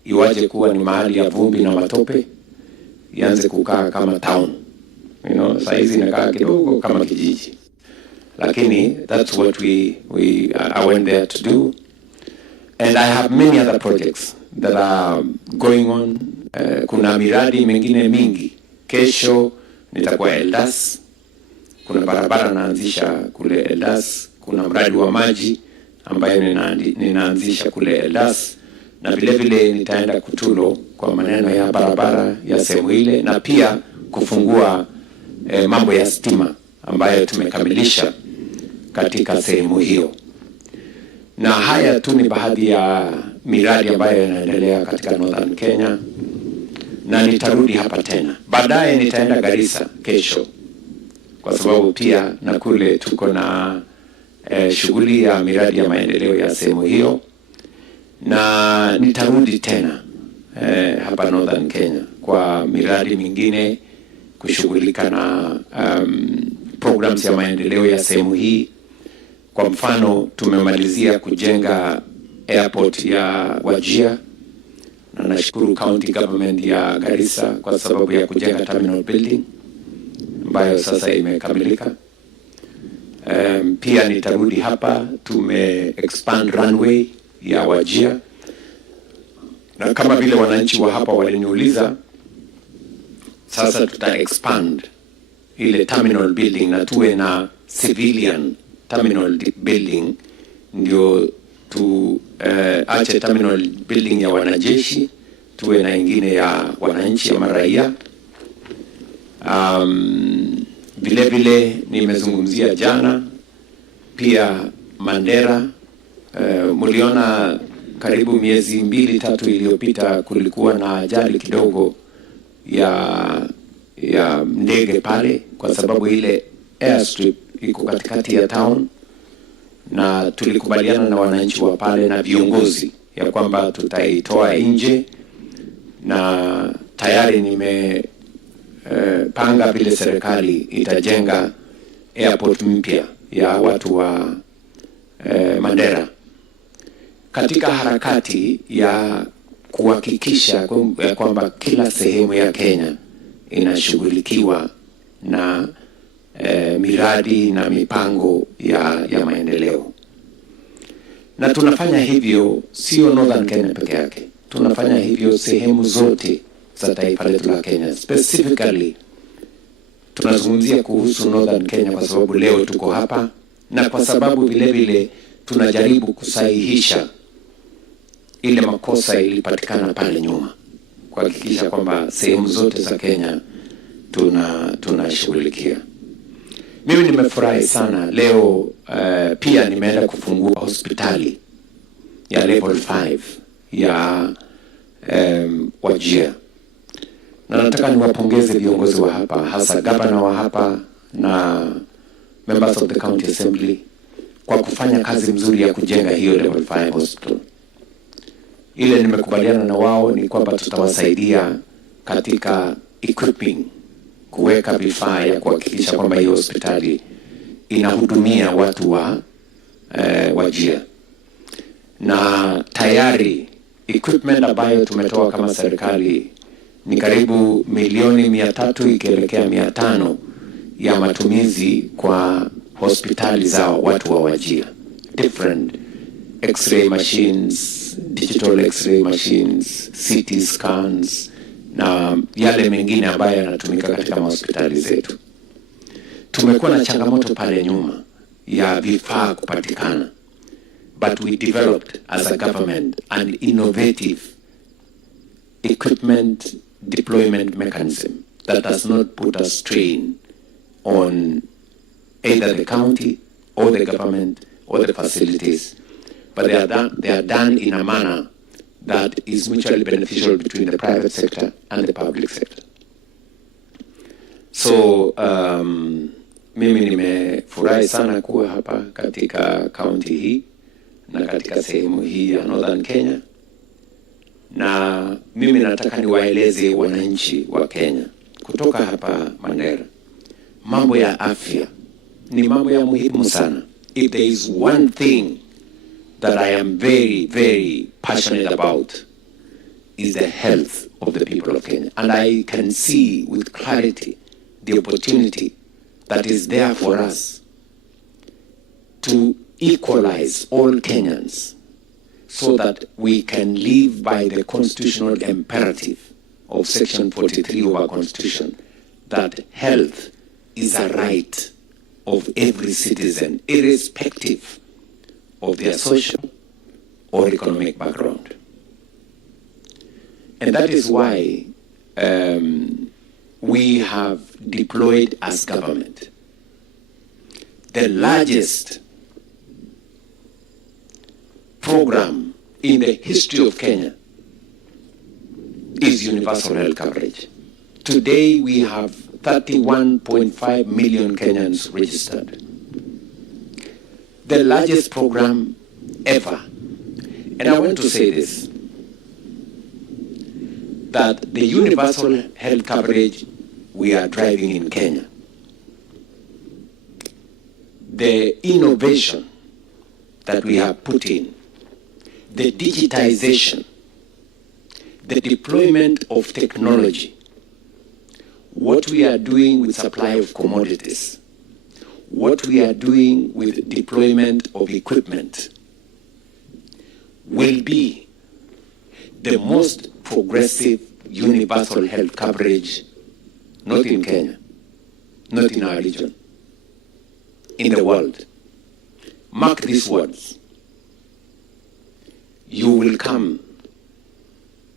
iwaje kuwa ni mahali ya vumbi na matope, ianze kukaa kama town. Saizi inakaa kidogo kama kijiji. Lakini that's what I went there to do. And I have many other projects that are going on. Kuna miradi mengine mingi. Kesho nitakuwa Eldas. Kuna barabara naanzisha kule Eldas. Kuna mradi wa maji ambayo ninaanzisha kule Eldas. Na vile vile nitaenda Kutulo kwa maneno ya barabara ya sehemu ile, na pia kufungua mambo ya stima ambayo tumekamilisha katika sehemu hiyo. Na haya tu ni baadhi ya miradi ambayo inaendelea katika Northern Kenya, na nitarudi hapa tena. Baadaye nitaenda Garissa kesho, kwa sababu pia na kule tuko na shughuli ya miradi ya maendeleo ya sehemu hiyo, na nitarudi tena hapa Northern Kenya kwa miradi mingine, kushughulika na programs ya maendeleo ya sehemu hii. Kwa mfano, tumemalizia kujenga airport ya Wajir, na nashukuru county government ya Garissa kwa sababu ya kujenga terminal building ambayo sasa imekamilika. Pia nitarudi hapa, tume expand runway ya Wajir, na kama vile wananchi wa hapa waliniuliza, sasa tuta expand ile terminal building na tuwe na civilian terminal building, ndio ache terminal building ya wanajeshi, tuwe na ingine ya wananchi ya maraia. Vile vile nimezungumzia jana pia Mandera. Muliona karibu miezi 2-3 iliyopita kulikuwa na ajali kidogo ya ndege pale, kwa sababu ile airstrip iko katikati ya town, na tulikubaliana na wananchi wa pale na viongozi ya kwamba tutaitoa nje, na tayari panga vile serikali itajenga airport mpya ya watu wa Mandera, katika harakati ya kuhakikisha kwamba kila sehemu ya Kenya inashughulikiwa na miradi na mipango ya maendeleo. Na tunafanya hivyo sio Northern Kenya peke yake, tunafanya hivyo sehemu zote za taifa letu la Kenya. Specifically tunazungumzia kuhusu Northern Kenya kwa sababu leo tuko hapa, na kwa sababu vile vile tunajaribu kusahihisha ile makosa ilipatikana pale nyuma, kuhakikisha kwamba sehemu zote za Kenya tunashughulikia. Mimi nimefurahi sana leo, pia nimeenda kufungua hospitali ya level 5 ya Wajir, na nataka niwapongeze viongozi wa hapa, hasa gavana wa hapa na members of the county assembly kwa kufanya kazi mzuri ya kujenga hiyo level 5 hospital. Ile nimekubaliana na wao ni kwamba tutawasaidia katika equipping, kuweka vifaa ya kuhakikisha kwamba hiyo hospitali inahudumia watu wa Wajir. Na tayari equipment ambayo tumetoa kama serikali ni karibu milioni 300 ikielekea 500 ya matumizi kwa hospitali zao watu wa Wajir. Different x-ray machines, digital x-ray machines, CT scans na yale mengine ambayo yanatumika katika hospitali zetu. Tumekuwa na changamoto pale nyuma ya vifaa kupatikana, but we developed as a government an innovative equipment deployment mechanism that does not put a strain on either the county or the government or the facilities, but they are done in a manner that is mutually beneficial between the private sector and the public sector. So mimi nimefurahi sana kuwa hapa katika county hii na katika sehemu hii ya Northern Kenya, na mimi nataka niwaeleze wananchi wa Kenya kutoka hapa Mandera, mambo ya afya ni mambo ya muhimu sana. If there is one thing that I am very, very passionate about, is the health of the people of Kenya. And I can see with clarity the opportunity that is there for us to equalize all Kenyans so that we can live by the constitutional imperative of Section 43 of our Constitution, that health is a right of every citizen, irrespective of their social or economic background. And that is why we have deployed as government the largest program in the history of Kenya is universal health coverage. Today we have 31.5 million Kenyans registered. The largest program ever. And I want to say this, that the universal health coverage we are driving in Kenya, the innovation that we have put in, the digitization, the deployment of technology, what we are doing with supply of commodities, what we are doing with deployment of equipment will be the most progressive universal health coverage, not in Kenya, not in our region, in the world. Mark these words. You will come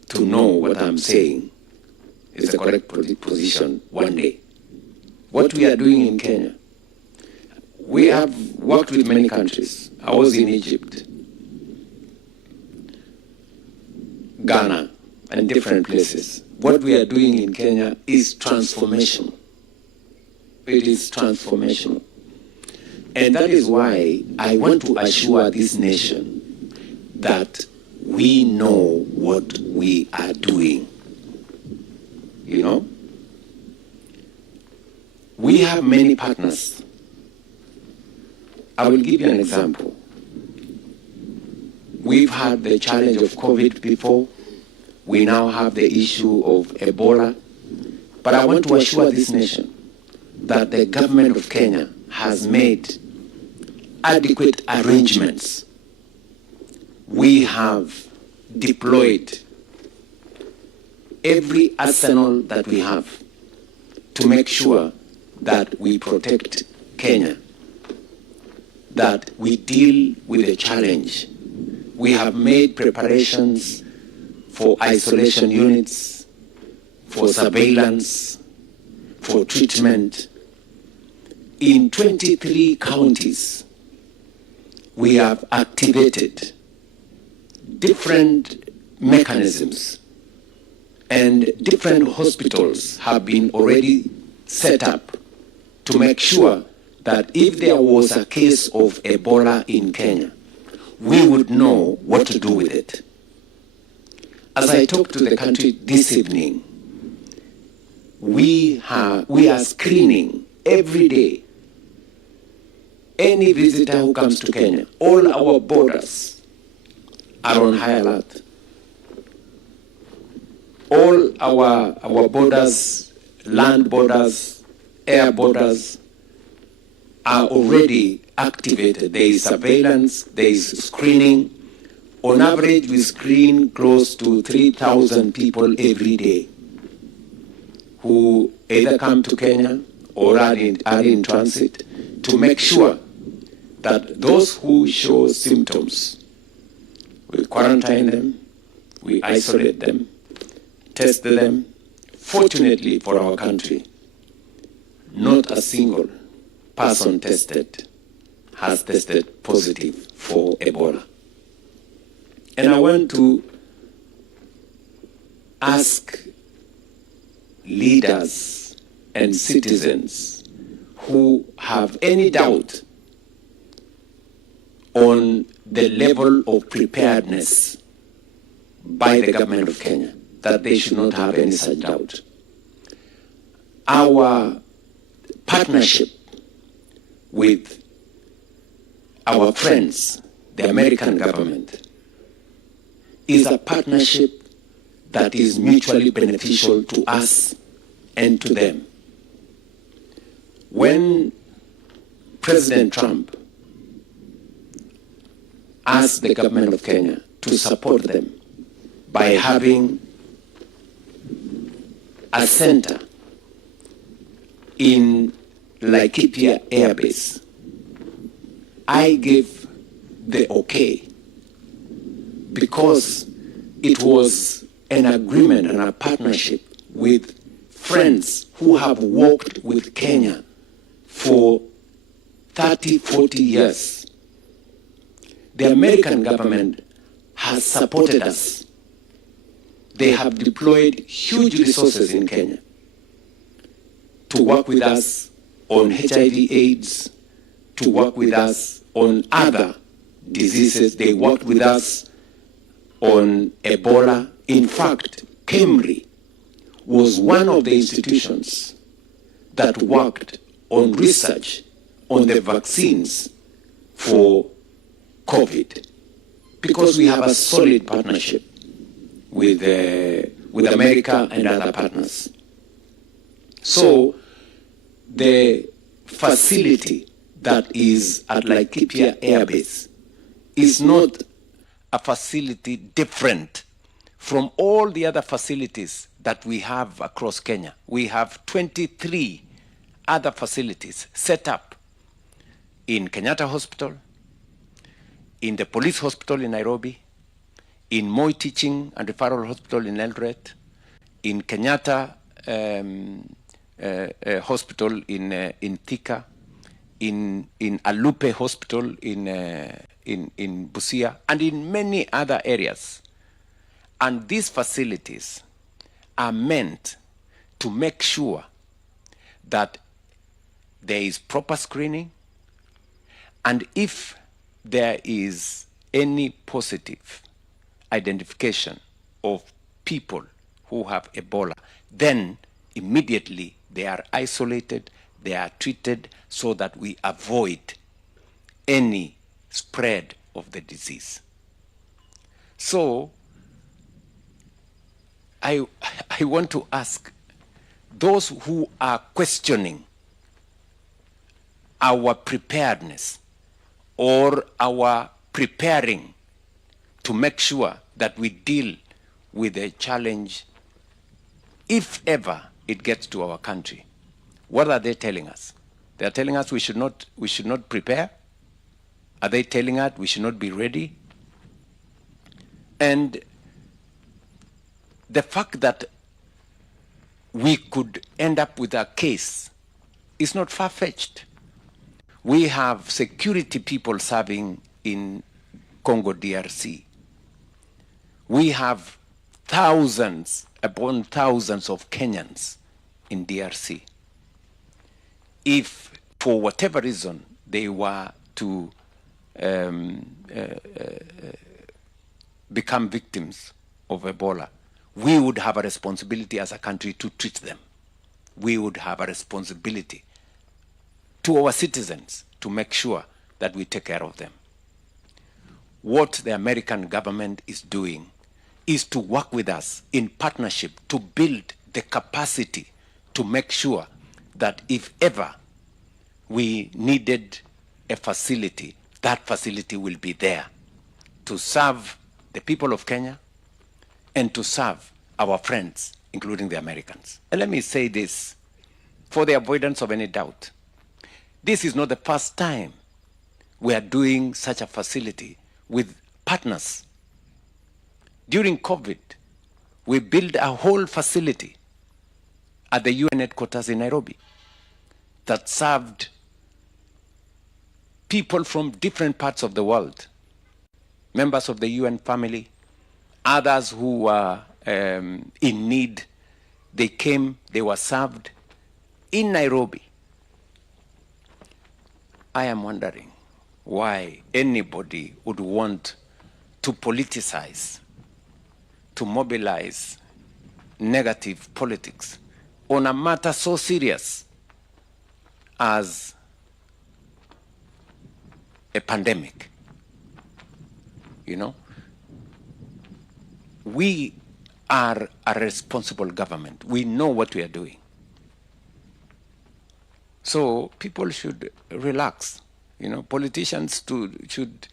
to know what I'm saying is the correct position one day. What we are doing in Kenya, we have worked with many countries. I was in Egypt, Ghana, and different places. What we are doing in Kenya is transformational. It is transformational. And that is why I want to assure this nation that we know what we are doing. You know? We have many partners. I will give you an example. We've had the challenge of COVID before. We now have the issue of Ebola. But I want to assure this nation that the government of Kenya has made adequate arrangements. We have deployed every arsenal that we have to make sure that we protect Kenya, that we deal with the challenge. We have made preparations for isolation units, for surveillance, for treatment. In 23 counties, we have activated different mechanisms, and different hospitals have been already set up to make sure that if there was a case of Ebola in Kenya, we would know what to do with it. As I talk to the country this evening, we are screening every day any visitor who comes to Kenya. All our borders are on high alert. All our borders, land borders, air borders, are already activated. There is surveillance, there is screening. On average, we screen close to 3,000 people every day who either come to Kenya or are in transit, to make sure that those who show symptoms, we quarantine them, we isolate them, test them. Fortunately for our country, not a single person tested has tested positive for Ebola. And I want to ask leaders and citizens who have any doubt on the level of preparedness by the government of Kenya, that they should not have any such doubt. Our partnership with our friends, the American government, is a partnership that is mutually beneficial to us and to them. When President Trump asked the government of Kenya to support them by having a center in Laikipia Air Base, I gave the okay because it was an agreement and a partnership with friends who have worked with Kenya for 30, 40 years. the American government has supported us. They have deployed huge resources in Kenya to work with us on HIV/AIDS, to work with us on other diseases. They worked with us on Ebola. In fact, KEMRI was one of the institutions that worked on research on the vaccines for COVID, because we have a solid partnership with America and other partners. So the facility that is at Laikipia Air Base is not a facility different from all the other facilities that we have across Kenya. We have 23 other facilities set up in Kenyatta Hospital, in the police hospital in Nairobi, in Moi Teaching and Referral Hospital in Eldoret, in Kenyatta Hospital in Thika, in Alupe Hospital in Busia, and in many other areas. And these facilities are meant to make sure that there is proper screening, and if there is any positive identification of people who have Ebola, then immediately they are isolated, they are treated so that we avoid any spread of the disease. So I want to ask those who are questioning our preparedness or our preparing to make sure that we deal with a challenge, if ever it gets to our country. What are they telling us? They are telling us we should not prepare. Are they telling us we should not be ready? And the fact that we could end up with a case is not far-fetched. We have security people serving in Congo DRC. We have thousands upon thousands of Kenyans in DRC. If, for whatever reason, they were to become victims of Ebola, we would have a responsibility as a country to treat them. We would have a responsibility to our citizens to make sure that we take care of them. What the American government is doing is to work with us in partnership to build the capacity to make sure that if ever we needed a facility, that facility will be there to serve the people of Kenya and to serve our friends, including the Americans. And let me say this, for the avoidance of any doubt. This is not the first time we are doing such a facility with partners. During COVID, we built a whole facility at the UN headquarters in Nairobi that served people from different parts of the world, members of the UN family, others who were in need. They came, they were served in Nairobi. I am wondering why anybody would want to politicize, to mobilize negative politics on a matter so serious as a pandemic. You know, we are a responsible government. We know what we are doing. So people should relax. You know, politicians should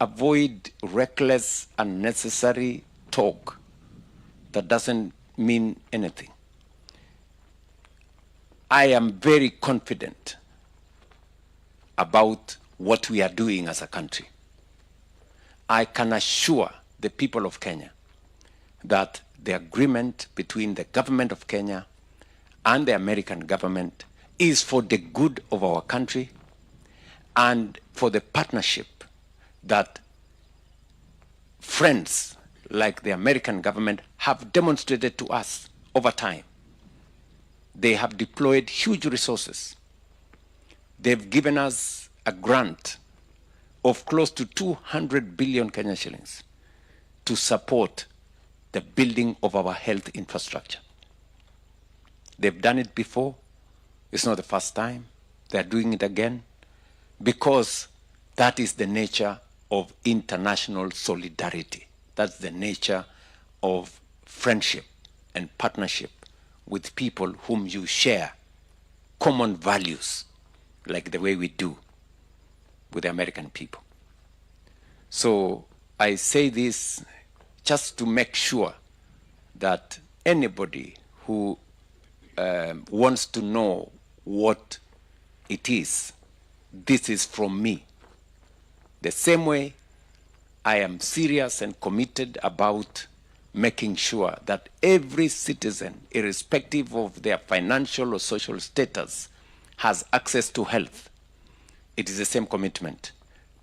avoid reckless, unnecessary talk that doesn't mean anything. I am very confident about what we are doing as a country. I can assure the people of Kenya that the agreement between the government of Kenya and the American government is for the good of our country and for the partnership that friends like the American government have demonstrated to us over time. They have deployed huge resources. They've given us a grant of close to 200 billion Kenya shillings to support the building of our health infrastructure. They've done it before. It's not the first time. They're doing it again because that is the nature of international solidarity. That's the nature of friendship and partnership with people whom you share common values, like the way we do with the American people. So I say this just to make sure that anybody who wants to know what it is, this is from me. The same way I am serious and committed about making sure that every citizen, irrespective of their financial or social status, has access to health. It is the same commitment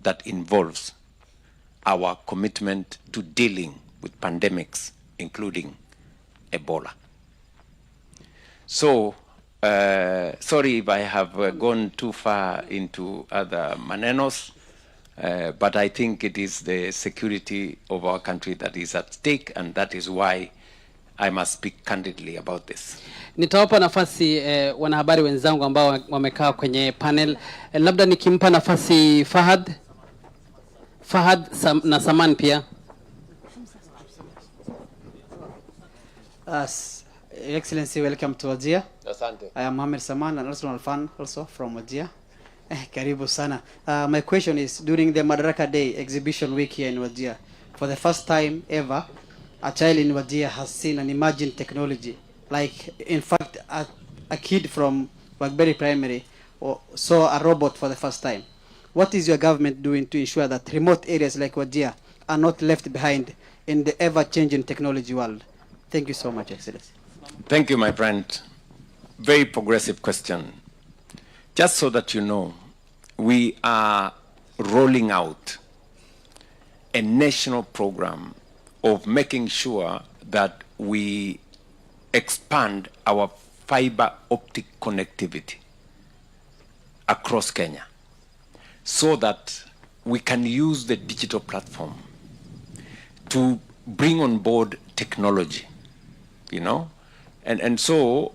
that involves our commitment to dealing with pandemics, including Ebola. So, sorry if I have gone too far into other manenos, but I think it is the security of our country that is at stake, and that is why I must speak candidly about this. Nitawapa nafasi wanahabari wenzangu ambao wamekaa kwenye panel. Labda nikimpa nafasi Fahad na Saman pia. Excellency, welcome to Wajir. Asante. I am Mohamed Saman, an Arsenal fan also from Wajir. Karibu sana. My question is, during the Madaraka Day exhibition week here in Wajir, for the first time ever, a child in Wajir has seen an emerging technology. Like, in fact, a kid from Wagberi Primary saw a robot for the first time. What is your government doing to ensure that remote areas like Wajir are not left behind in the ever-changing technology world? Thank you so much, Excellency. Thank you, my friend. Very progressive question. Just so that you know, we are rolling out a national program of making sure that we expand our fiber optic connectivity across Kenya so that we can use the digital platform to bring on board technology, you know? And so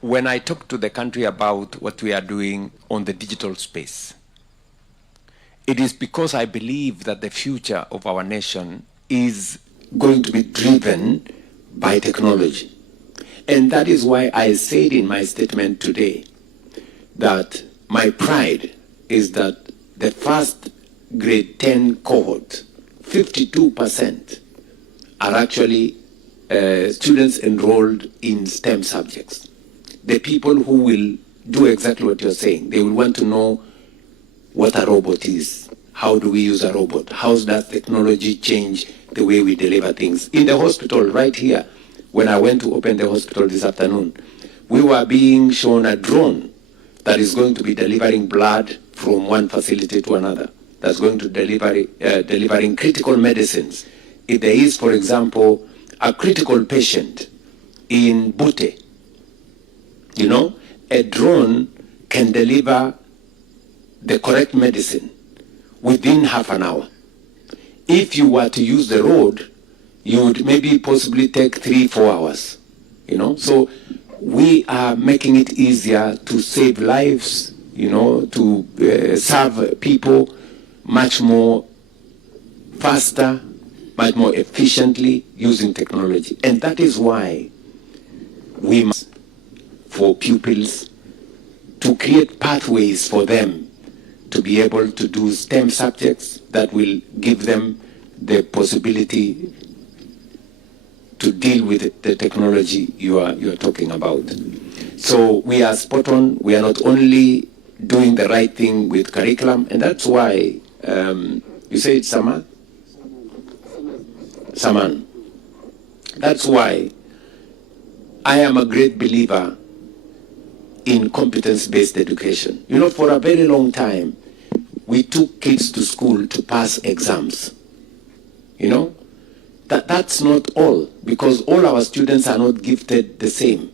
when I talk to the country about what we are doing on the digital space, it is because I believe that the future of our nation is going to be driven by technology. And that is why I said in my statement today that my pride is that the first grade 10 cohort, 52% are actually students enrolled in STEM subjects. The people who will do exactly what you're saying. They will want to know what a robot is. How do we use a robot? How does technology change the way we deliver things? In the hospital right here, when I went to open the hospital this afternoon, we were being shown a drone that is going to be delivering blood from one facility to another. That's going to delivering critical medicines. If there is, for example, a critical patient in Bute, you know, a drone can deliver the correct medicine within half an hour. If you were to use the road, you would maybe possibly take 3-4 hours, you know. So we are making it easier to save lives, you know, to serve people much more faster, much more efficiently using technology. And that is why we must, for pupils, to create pathways for them to be able to do STEM subjects that will give them the possibility to deal with the technology you are talking about. So we are spot on. We are not only doing the right thing with curriculum, and that's why, you say it's Saman? Saman. That's why I am a great believer in competence-based education. You know, for a very long time, we took kids to school to pass exams. You know, that's not all, because all our students are not gifted the same.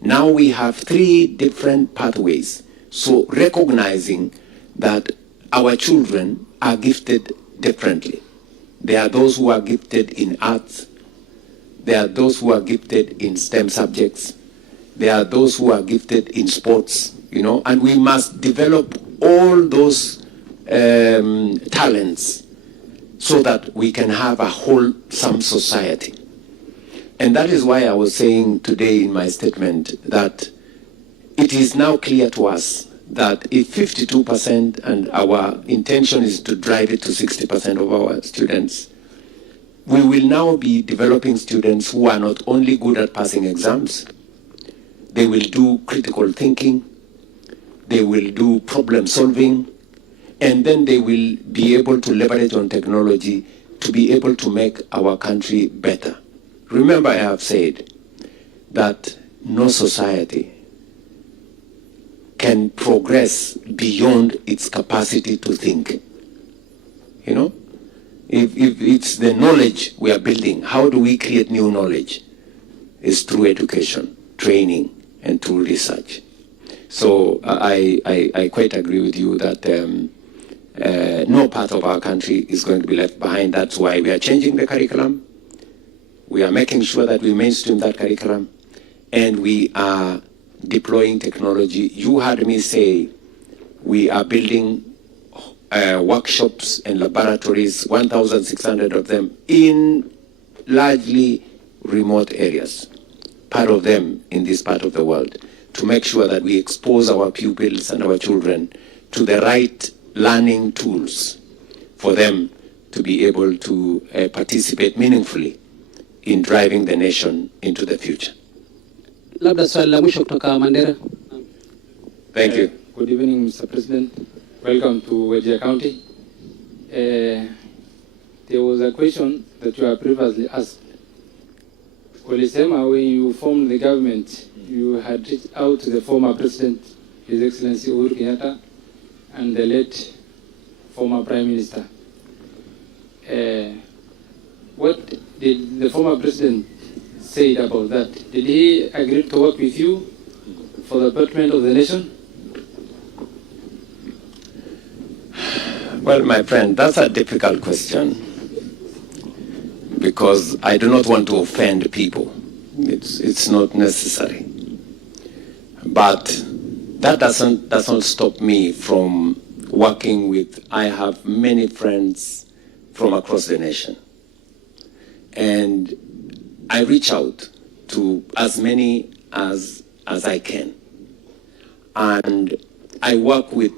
Now we have 3 different pathways. So recognizing that our children are gifted differently. There are those who are gifted in arts. There are those who are gifted in STEM subjects. There are those who are gifted in sports, you know, and we must develop all those talents so that we can have a wholesome society. And that is why I was saying today in my statement that it is now clear to us that if 52%, and our intention is to drive it to 60% of our students, we will now be developing students who are not only good at passing exams, they will do critical thinking, they will do problem solving, and then they will be able to leverage on technology to be able to make our country better. Remember, I have said that no society can progress beyond its capacity to think. You know, if it's the knowledge we are building, how do we create new knowledge? It's through education, training, and through research. So I quite agree with you that no part of our country is going to be left behind. That's why we are changing the curriculum. We are making sure that we mainstream that curriculum, and we are deploying technology. You heard me say we are building workshops and laboratories, 1,600 of them, in largely remote areas, part of them in this part of the world, to make sure that we expose our pupils and our children to the right learning tools for them to be able to participate meaningfully in driving the nation into the future. Labda swali la mwisho kutoka Mandera. Thank you. Good evening, Mr. President. Welcome to Wajir County. There was a question that you have previously asked. Olisema, when you formed the government, you had reached out to the former president, His Excellency Uhuru Kenyatta, and the late former Prime Minister. What did the former president say about that? Did he agree to work with you for the betterment of the nation? Well, my friend, that's a difficult question, because I do not want to offend people. It's not necessary. But that doesn't stop me from working with, I have many friends from across the nation. And I reach out to as many as I can. And I work with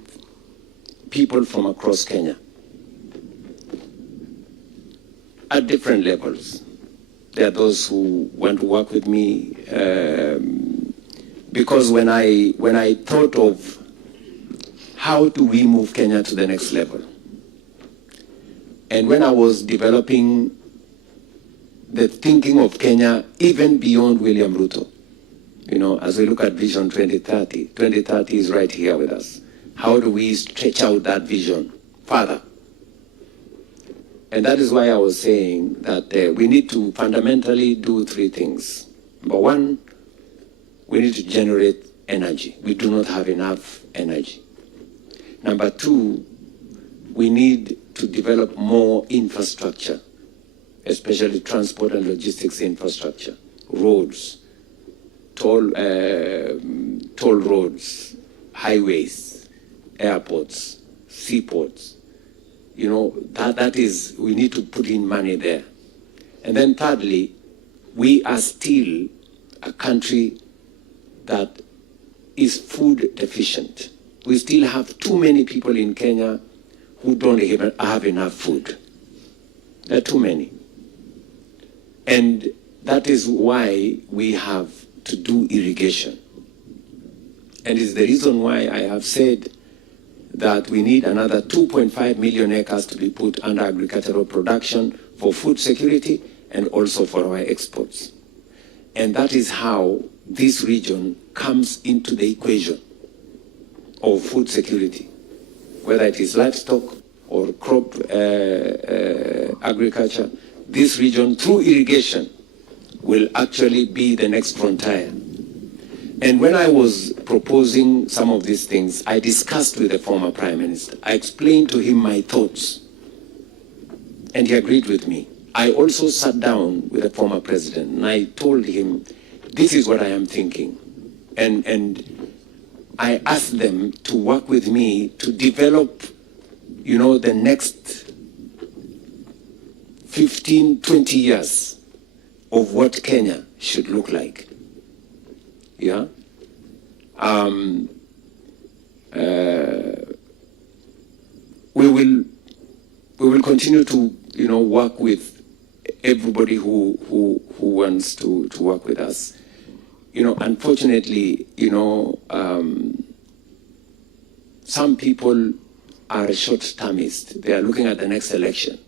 people from across Kenya at different levels. There are those who want to work with me because when I thought of how do we move Kenya to the next level, and when I was developing the thinking of Kenya even beyond William Ruto, you know, as we look at Vision 2030, 2030 is right here with us. How do we stretch out that vision further? And that is why I was saying that we need to fundamentally do 3 things. Number 1, we need to generate energy. We do not have enough energy. Number 2, we need to develop more infrastructure, especially transport and logistics infrastructure, roads, toll roads, highways, airports, seaports. You know, that is, we need to put in money there. And then thirdly, we are still a country that is food deficient. We still have too many people in Kenya who don't even have enough food. There are too many. And that is why we have to do irrigation. And it's the reason why I have said that we need another 2.5 million acres to be put under agricultural production for food security and also for our exports. And that is how this region comes into the equation of food security, whether it is livestock or crop agriculture, this region through irrigation will actually be the next frontier. And when I was proposing some of these things, I discussed with the former Prime Minister. I explained to him my thoughts, and he agreed with me. I also sat down with the former president, and I told him, this is what I am thinking. And I asked them to work with me to develop, the next 15, 20 years of what Kenya should look like. Yeah. We will continue to work with everybody who wants to work with us. Unfortunately, some people are short-termist. They are looking at the next election.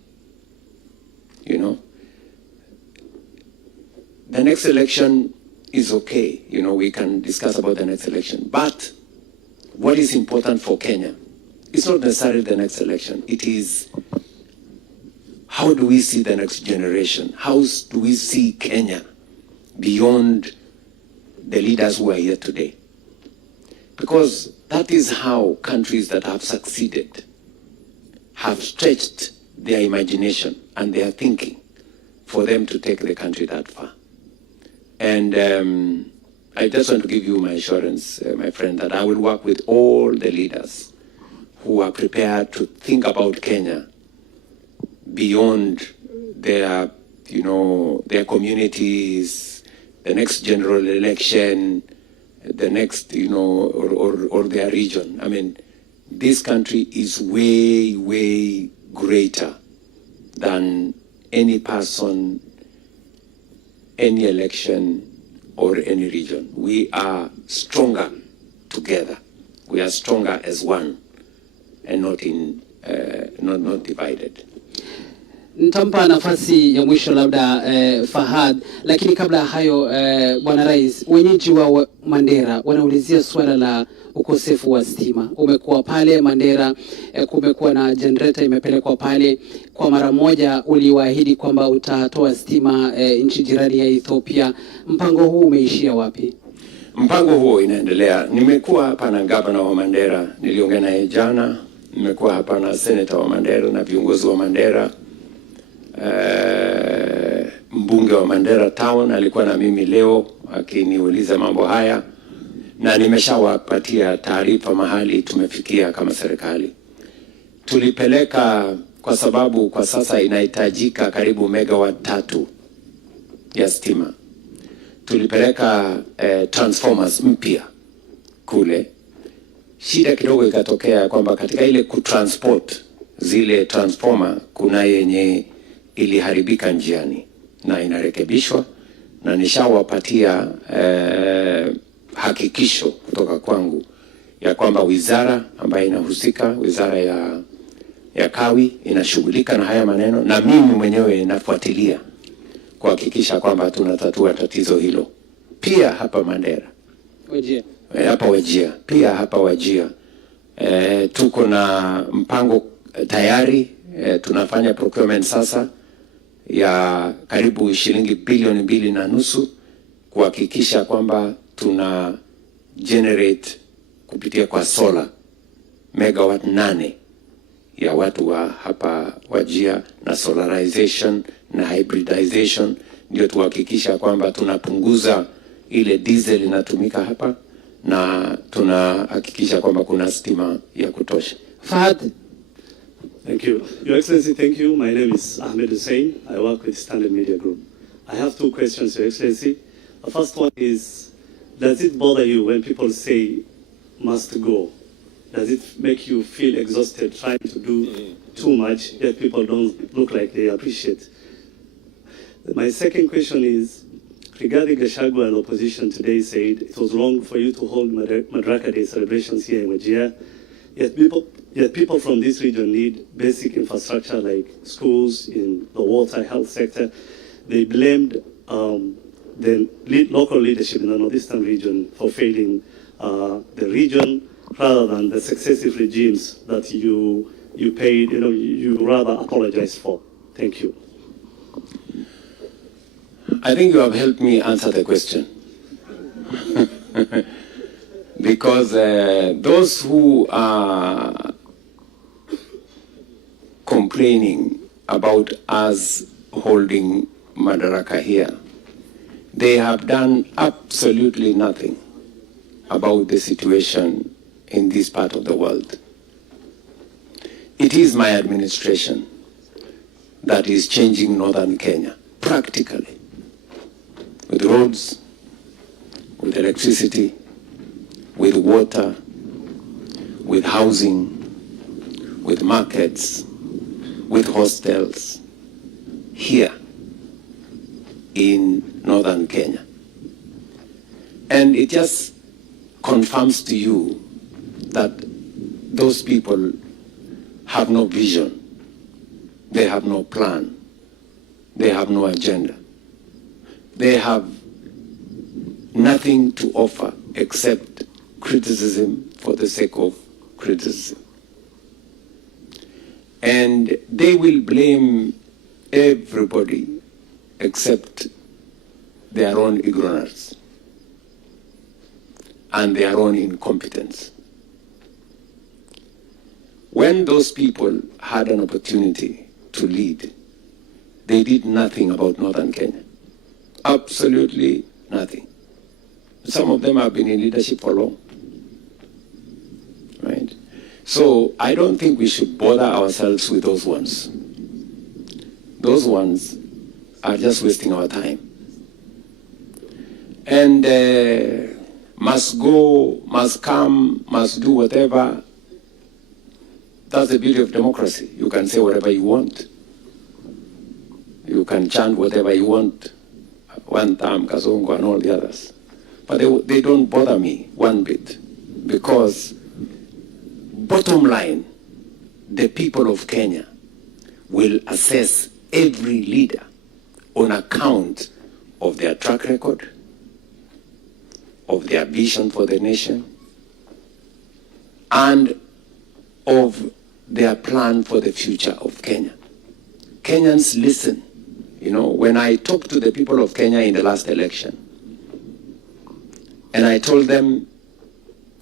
The next election is okay. We can discuss about the next election. But what is important for Kenya, it's not necessarily the next election. It is, how do we see the next generation? How do we see Kenya beyond the leaders who are here today? Because that is how countries that have succeeded have stretched their imagination and their thinking for them to take the country that far. And I just want to give you my assurance, my friend, that I will work with all the leaders who are prepared to think about Kenya beyond their, their communities, the next general election, the next, or their region. I mean, this country is way, way greater than any person, any election, or any region. We are stronger together. We are stronger as one, and not not divided. Nitampa nafasi ya mwisho labda Fahad, lakini kabla ya hayo Bwana Rais, wenyeji wa Mandera wanaulizia swala la ukosefu wa stima. Umekuwa pale Mandera, kumekuwa na generator imepelekwa pale. Kwa mara moja uliwaahidi kwamba utatoa stima nchi jirani ya Ethiopia. Mpango huu umeishia wapi? Mpango huo inaendelea. Nimekuwa hapa na gavana wa Mandera, niliongea naye jana. Nimekuwa hapa na senator wa Mandera na viongozi wa Mandera. Mbunge wa Mandera Town alikuwa na mimi leo akiniuliza mambo haya, na nimeshawapatia taarifa mahali tumefikia kama serikali. Tulipeleka, kwa sababu kwa sasa inahitajika karibu megawatt 3 ya stima. Tulipeleka transformers mpya kule. Shida kidogo ikatokea kwamba katika ile kutransport zile transformer kuna yenye iliharibika njiani na inarekebishwa, na nishawapatia hakikisho kutoka kwangu ya kwamba wizara ambayo inahusika, wizara ya kawi, inashughulika na haya maneno, na mimi mwenyewe nafuatilia kuhakikisha kwamba tunatatua tatizo hilo. Pia hapa Mandera, Wajir. Hapa Wajir, pia hapa Wajir tuko na mpango tayari. Tunafanya procurement sasa ya karibu shilingi bilioni 2.5 kuhakikisha kwamba tuna generate kupitia kwa solar megawatt 8 ya watu wa hapa Wajir, na solarization na hybridization, ndio tuhakikisha kwamba tunapunguza ile diesel inatumika hapa, na tunahakikisha kwamba kuna stima ya kutosha. Fahad. Thank you. Your Excellency, thank you. My name is Ahmed Hussein. I work with Standard Media Group. I have 2 questions, Your Excellency. The first one is, does it bother you when people say must go? Does it make you feel exhausted trying to do too much, yet people don't look like they appreciate? My second question is, regarding Gachagua and opposition today said it was wrong for you to hold Madaraka Day celebrations here in Wajir, yet people from this region need basic infrastructure like schools, in the water, health sector. They blamed the local leadership in the northeastern region for failing the region, rather than the successive regimes that you paid, you rather apologize for. Thank you. I think you have helped me answer the question. Because those who are complaining about us holding Madaraka here, they have done absolutely nothing about the situation in this part of the world. It is my administration that is changing northern Kenya, practically, with roads, with electricity, with water, with housing, with markets, with hostels, here in northern Kenya. And it just confirms to you that those people have no vision, they have no plan, they have no agenda. They have nothing to offer except criticism for the sake of criticism. And they will blame everybody except their own ignorance and their own incompetence. When those people had an opportunity to lead, they did nothing about northern Kenya. Absolutely nothing. Some of them have been in leadership for long. Right? So I don't think we should bother ourselves with those ones. Those ones are just wasting our time. And must go, must come, must do whatever. That's the beauty of democracy. You can say whatever you want. You can chant whatever you want. One time, Kazungu and all the others. But they don't bother me one bit. Because, bottom line, the people of Kenya will assess every leader on account of their track record, of their vision for the nation, and of their plan for the future of Kenya. Kenyans listen. You know, when I talked to the people of Kenya in the last election, and I told them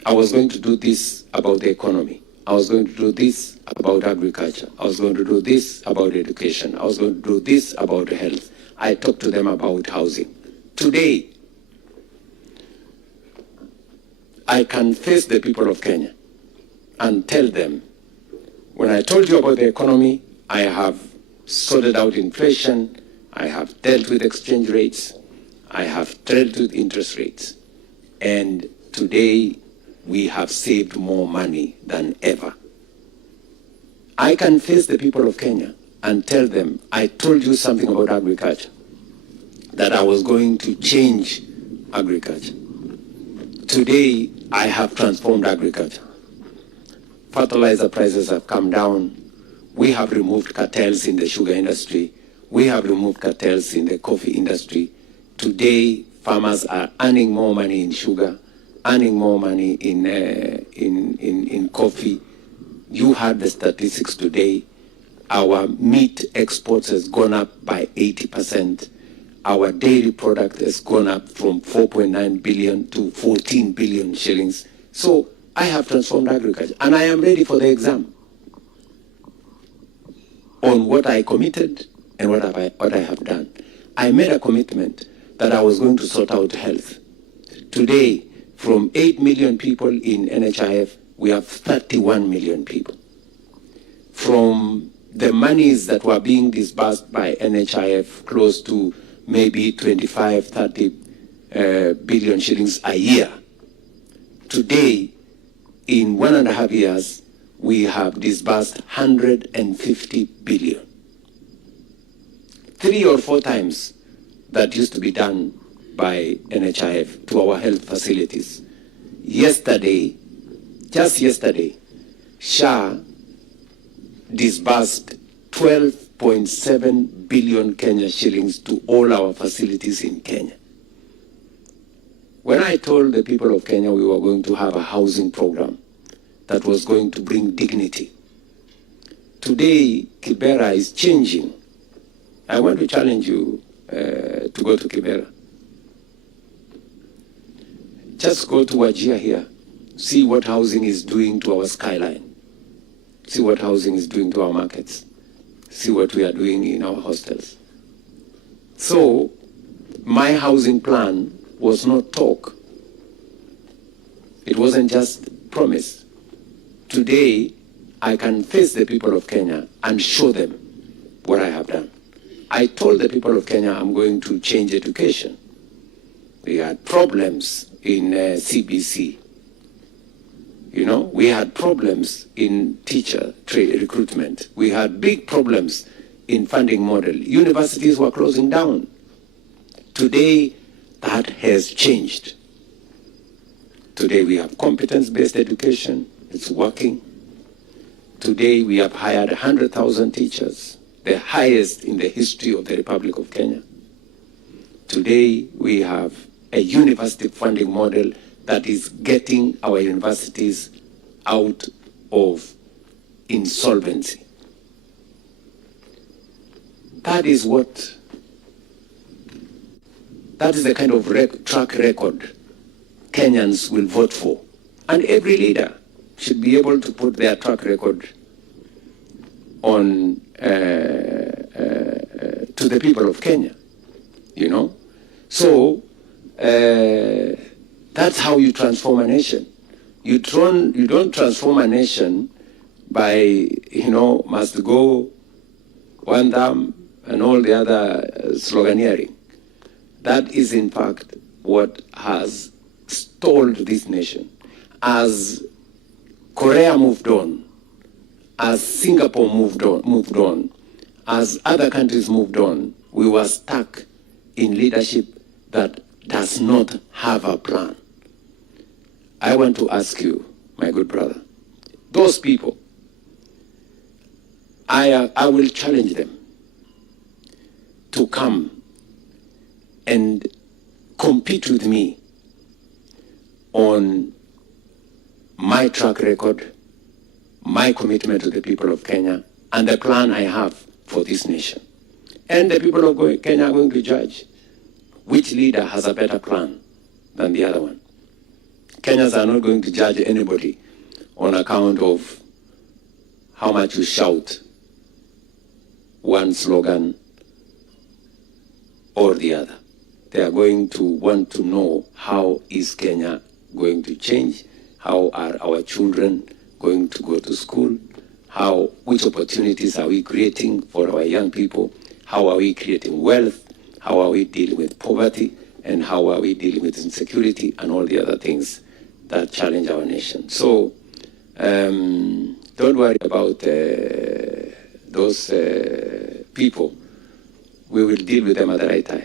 I was going to do this about the economy, I was going to do this about agriculture, I was going to do this about education, I was going to do this about health. I talked to them about housing. Today, I can face the people of Kenya and tell them, when I told you about the economy, I have sorted out inflation, I have dealt with exchange rates, I have dealt with interest rates, and today we have saved more money than ever. I can face the people of Kenya and tell them, I told you something about agriculture, that I was going to change agriculture. Today, I have transformed agriculture. Fertilizer prices have come down. We have removed cartels in the sugar industry. We have removed cartels in the coffee industry. Today, farmers are earning more money in sugar, earning more money in coffee. You heard the statistics today. Our meat exports has gone up by 80%. Our dairy product has gone up from 4.9 billion to 14 billion shillings. So I have transformed agriculture, and I am ready for the exam on what I committed and what I have done. I made a commitment that I was going to sort out health. Today, from 8 million people in NHIF, we have 31 million people. From the monies that were being disbursed by NHIF, close to maybe 25, 30 billion shillings a year. Today, in 1.5 years, we have disbursed 150 billion. 3 or 4 times that used to be done by NHIF to our health facilities. Yesterday, just yesterday, SHA disbursed 12.7 billion Kenya shillings to all our facilities in Kenya. When I told the people of Kenya we were going to have a housing program that was going to bring dignity, today Kibera is changing I want to challenge you to go to Kibera. Just go to Wajir here. See what housing is doing to our skyline. See what housing is doing to our markets. See what we are doing in our hostels. So, my housing plan was not talk. It wasn't just promise. Today, I can face the people of Kenya and show them what I have done. I told the people of Kenya I'm going to change education. We had problems in CBC. You know, we had problems in teacher recruitment. We had big problems in funding model. Universities were closing down. Today, that has changed. Today we have competence-based education. It's working. Today we have hired 100,000 teachers, the highest in the history of the Republic of Kenya. Today we have a university funding model that is getting our universities out of insolvency. That is the kind of track record Kenyans will vote for. And every leader should be able to put their track record on to the people of Kenya, you know. So that's how you transform a nation. You don't transform a nation by, you know, must go, one thumb, and all the other sloganeering. That is, in fact, what has stalled this nation. As Korea moved on, as Singapore moved on, as other countries moved on, we were stuck in leadership that does not have a plan. I want to ask you, my good brother, those people, I will challenge them to come and compete with me on my track record, my commitment to the people of Kenya, and the plan I have for this nation. And the people of Kenya are going to judge which leader has a better plan than the other one. Kenyans are not going to judge anybody on account of how much you shout one slogan or the other. They are going to want to know, how is Kenya going to change? How are our children going to go to school? Which opportunities are we creating for our young people? How are we creating wealth? How are we dealing with poverty? And how are we dealing with insecurity and all the other things that challenge our nation? So don't worry about those people. We will deal with them at the right time.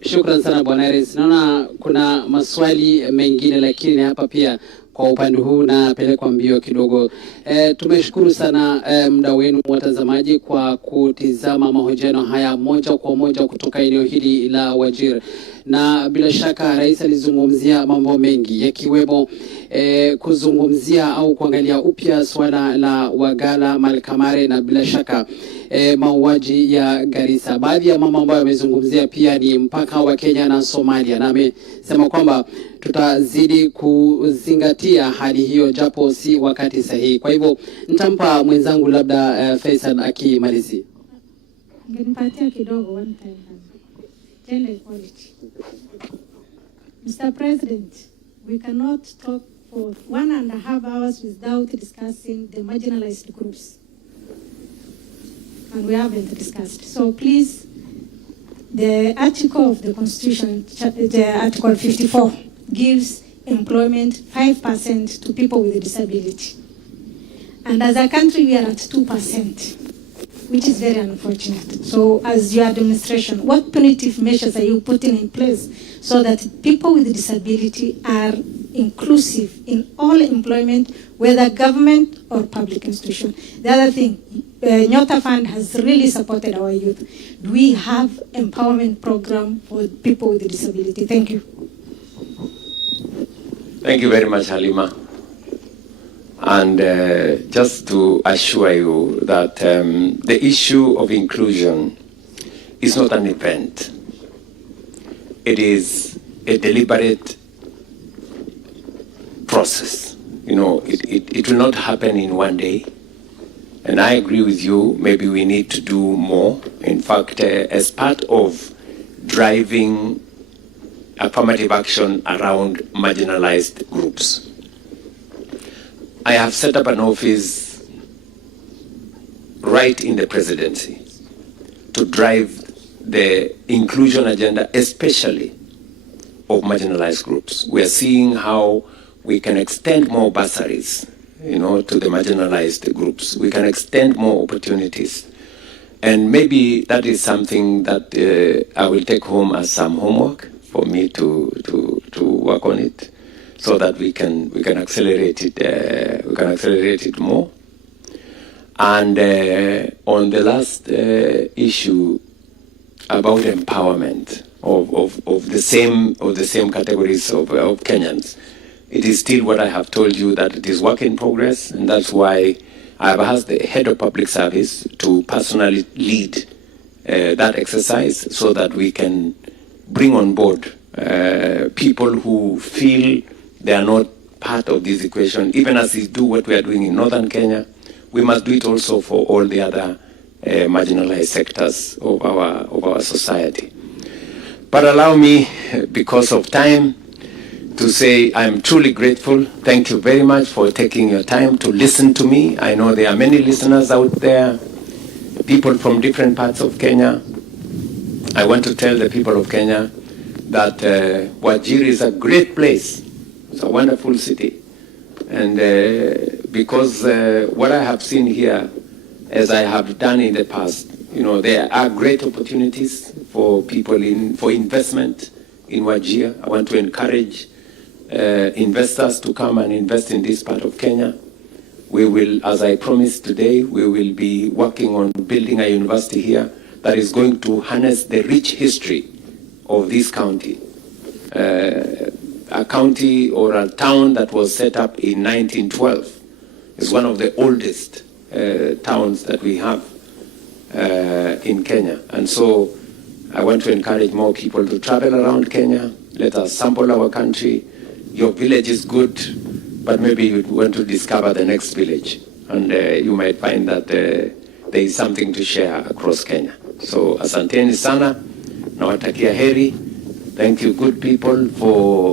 Shukran sana Bwana Harris. Naona kuna maswali mengine, lakini hapa pia kwa upande huu napelekwa mbio kidogo. Tumeshukuru sana muda wenu watazamaji kwa kutizama mahojiano haya moja kwa moja kutoka eneo hili la Wajir. Na bila shaka rais alizungumzia mambo mengi, yakiwemo kuzungumzia au kuangalia upya swala la Wagala Malkamare, na bila shaka mauaji ya Garissa. Baadhi ya mambo ambayo amezungumzia pia ni mpaka wa Kenya na Somalia, na amesema kwamba tutazidi kuzingatia hali hiyo japo si wakati sahihi. Kwa hivyo nitampa mwenzangu labda Faisal akimalizia. Ngenipatia kidogo one time. Gender equality. Mr. President, we cannot talk for 1.5 hours without discussing the marginalized groups. And we haven't discussed. So please, the article of the Constitution, the Article 54, gives employment 5% to people with a disability. And as a country, we are at 2%, which is very unfortunate. So as your administration, what punitive measures are you putting in place so that people with disability are inclusive in all employment, whether government or public institution? The other thing, Nyota Fund has really supported our youth. Do we have empowerment program for people with disability? Thank you. Thank you very much, Halima. And just to assure you that the issue of inclusion is not an event. It is a deliberate process. You know, it will not happen in one day. And I agree with you, maybe we need to do more. In fact, as part of driving affirmative action around marginalized groups, I have set up an office right in the presidency to drive the inclusion agenda, especially of marginalized groups. We are seeing how we can extend more bursaries, you know, to the marginalized groups. We can extend more opportunities. And maybe that is something that I will take home as some homework for me to work on it, so that we can accelerate it. We can accelerate it more. And on the last issue about empowerment of the same categories of Kenyans, it is still what I have told you, that it is work in progress, and that's why I have asked the head of public service to personally lead that exercise, so that we can bring on board people who feel they are not part of this equation. Even as we do what we are doing in northern Kenya, we must do it also for all the other marginalized sectors of our society. But allow me, because of time, to say I'm truly grateful. Thank you very much for taking your time to listen to me. I know there are many listeners out there, people from different parts of Kenya. I want to tell the people of Kenya that Wajir is a great place. It's a wonderful city. And because what I have seen here, as I have done in the past, you know, there are great opportunities for people for investment in Wajir. I want to encourage investors to come and invest in this part of Kenya. We will, as I promised today, we will be working on building a university here that is going to harness the rich history of this county. A county or a town that was set up in 1912 is one of the oldest towns that we have in Kenya. And so I want to encourage more people to travel around Kenya. Let us sample our country. Your village is good, but maybe you want to discover the next village. And you might find that there is something to share across Kenya. So asanteni sana, nawatakia heri. Thank you, good people, for